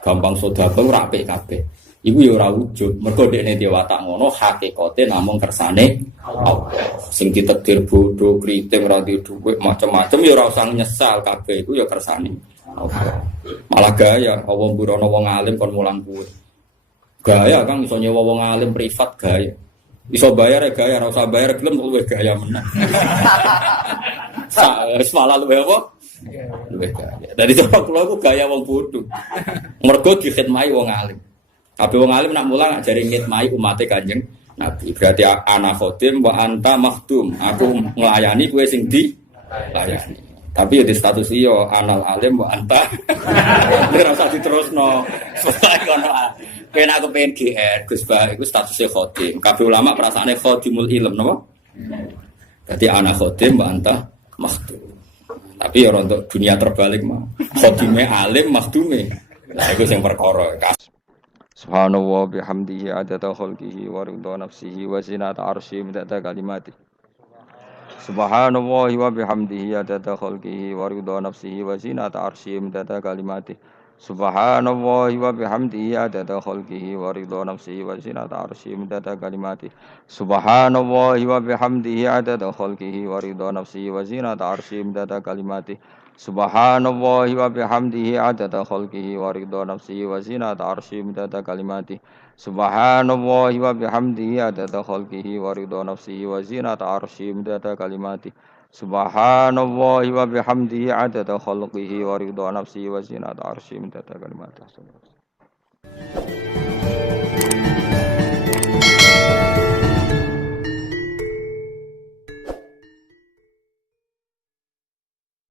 gampang sedekah ora apik kabeh. Iku ya ora wujud, mergo dekne dhewe watak ngono hakikate namung kersane Allah. Sing ditakdir bodho, kriting, ora duwe dhuwit, macam-macam ya ora usah nyesal kabeh iku ya kersane Allah. Malah gaya Allah mburono wong alim kon mulang kuwe. Gaya kan iso nyewa wong alim privat gaya. Iso bayar ya gaya, ora usah bayar gelem luwih gaya meneh. Wis malah luwih apa? Luwih gaya. Dari cara kula iku gaya wong bodho. Mergo dikhidmati wong alim. Tapi wong alim nak mulang ajari ngitmai umate Kanjeng Nabi. Berarti ana khotim wa anta makhdum. Aku nglayani kowe sing dilayani. Tapi ya di status iyo anal alim wa anta. Ora usah diterusno. Supaya kono Kena aku pengen GR, Gus Bah, itu statusnya khodim. Kabeh ulama perasaannya khodimul ilm, napa? Jadi anak khodim, mbak antah makhdum. Tapi ya untuk dunia terbalik mah, khodimnya alim, makhdume. Nah itu yang perkara. Subhanallah bihamdihi adada khalqihi wa ridha nafsihi wa zinata arsyihi midada kalimati. Subhanallah wa bihamdihi adada khalqihi wa ridha nafsihi wa zinata arsyihi midada kalimati. Subhanallah wa bihamdihi adada khalqihi wa ridha nafsihi wa zinata arsyihi midada kalimati. Subhanallah wa bihamdihi adada khalqihi wa ridha nafsihi wa zinata arsyihi midada kalimati. Subhanallah wa bihamdihi adada khalqihi wa ridha nafsihi wa zinata arsyihi midada kalimati. Subhanallah wa bihamdihi adada khalqihi wa ridha nafsihi wa zinata arsyihi midada kalimati. Subhanallah wa bihamdihi adada khalqihi wa ridha nafsihi wa zinata arsyihi midada kalimati.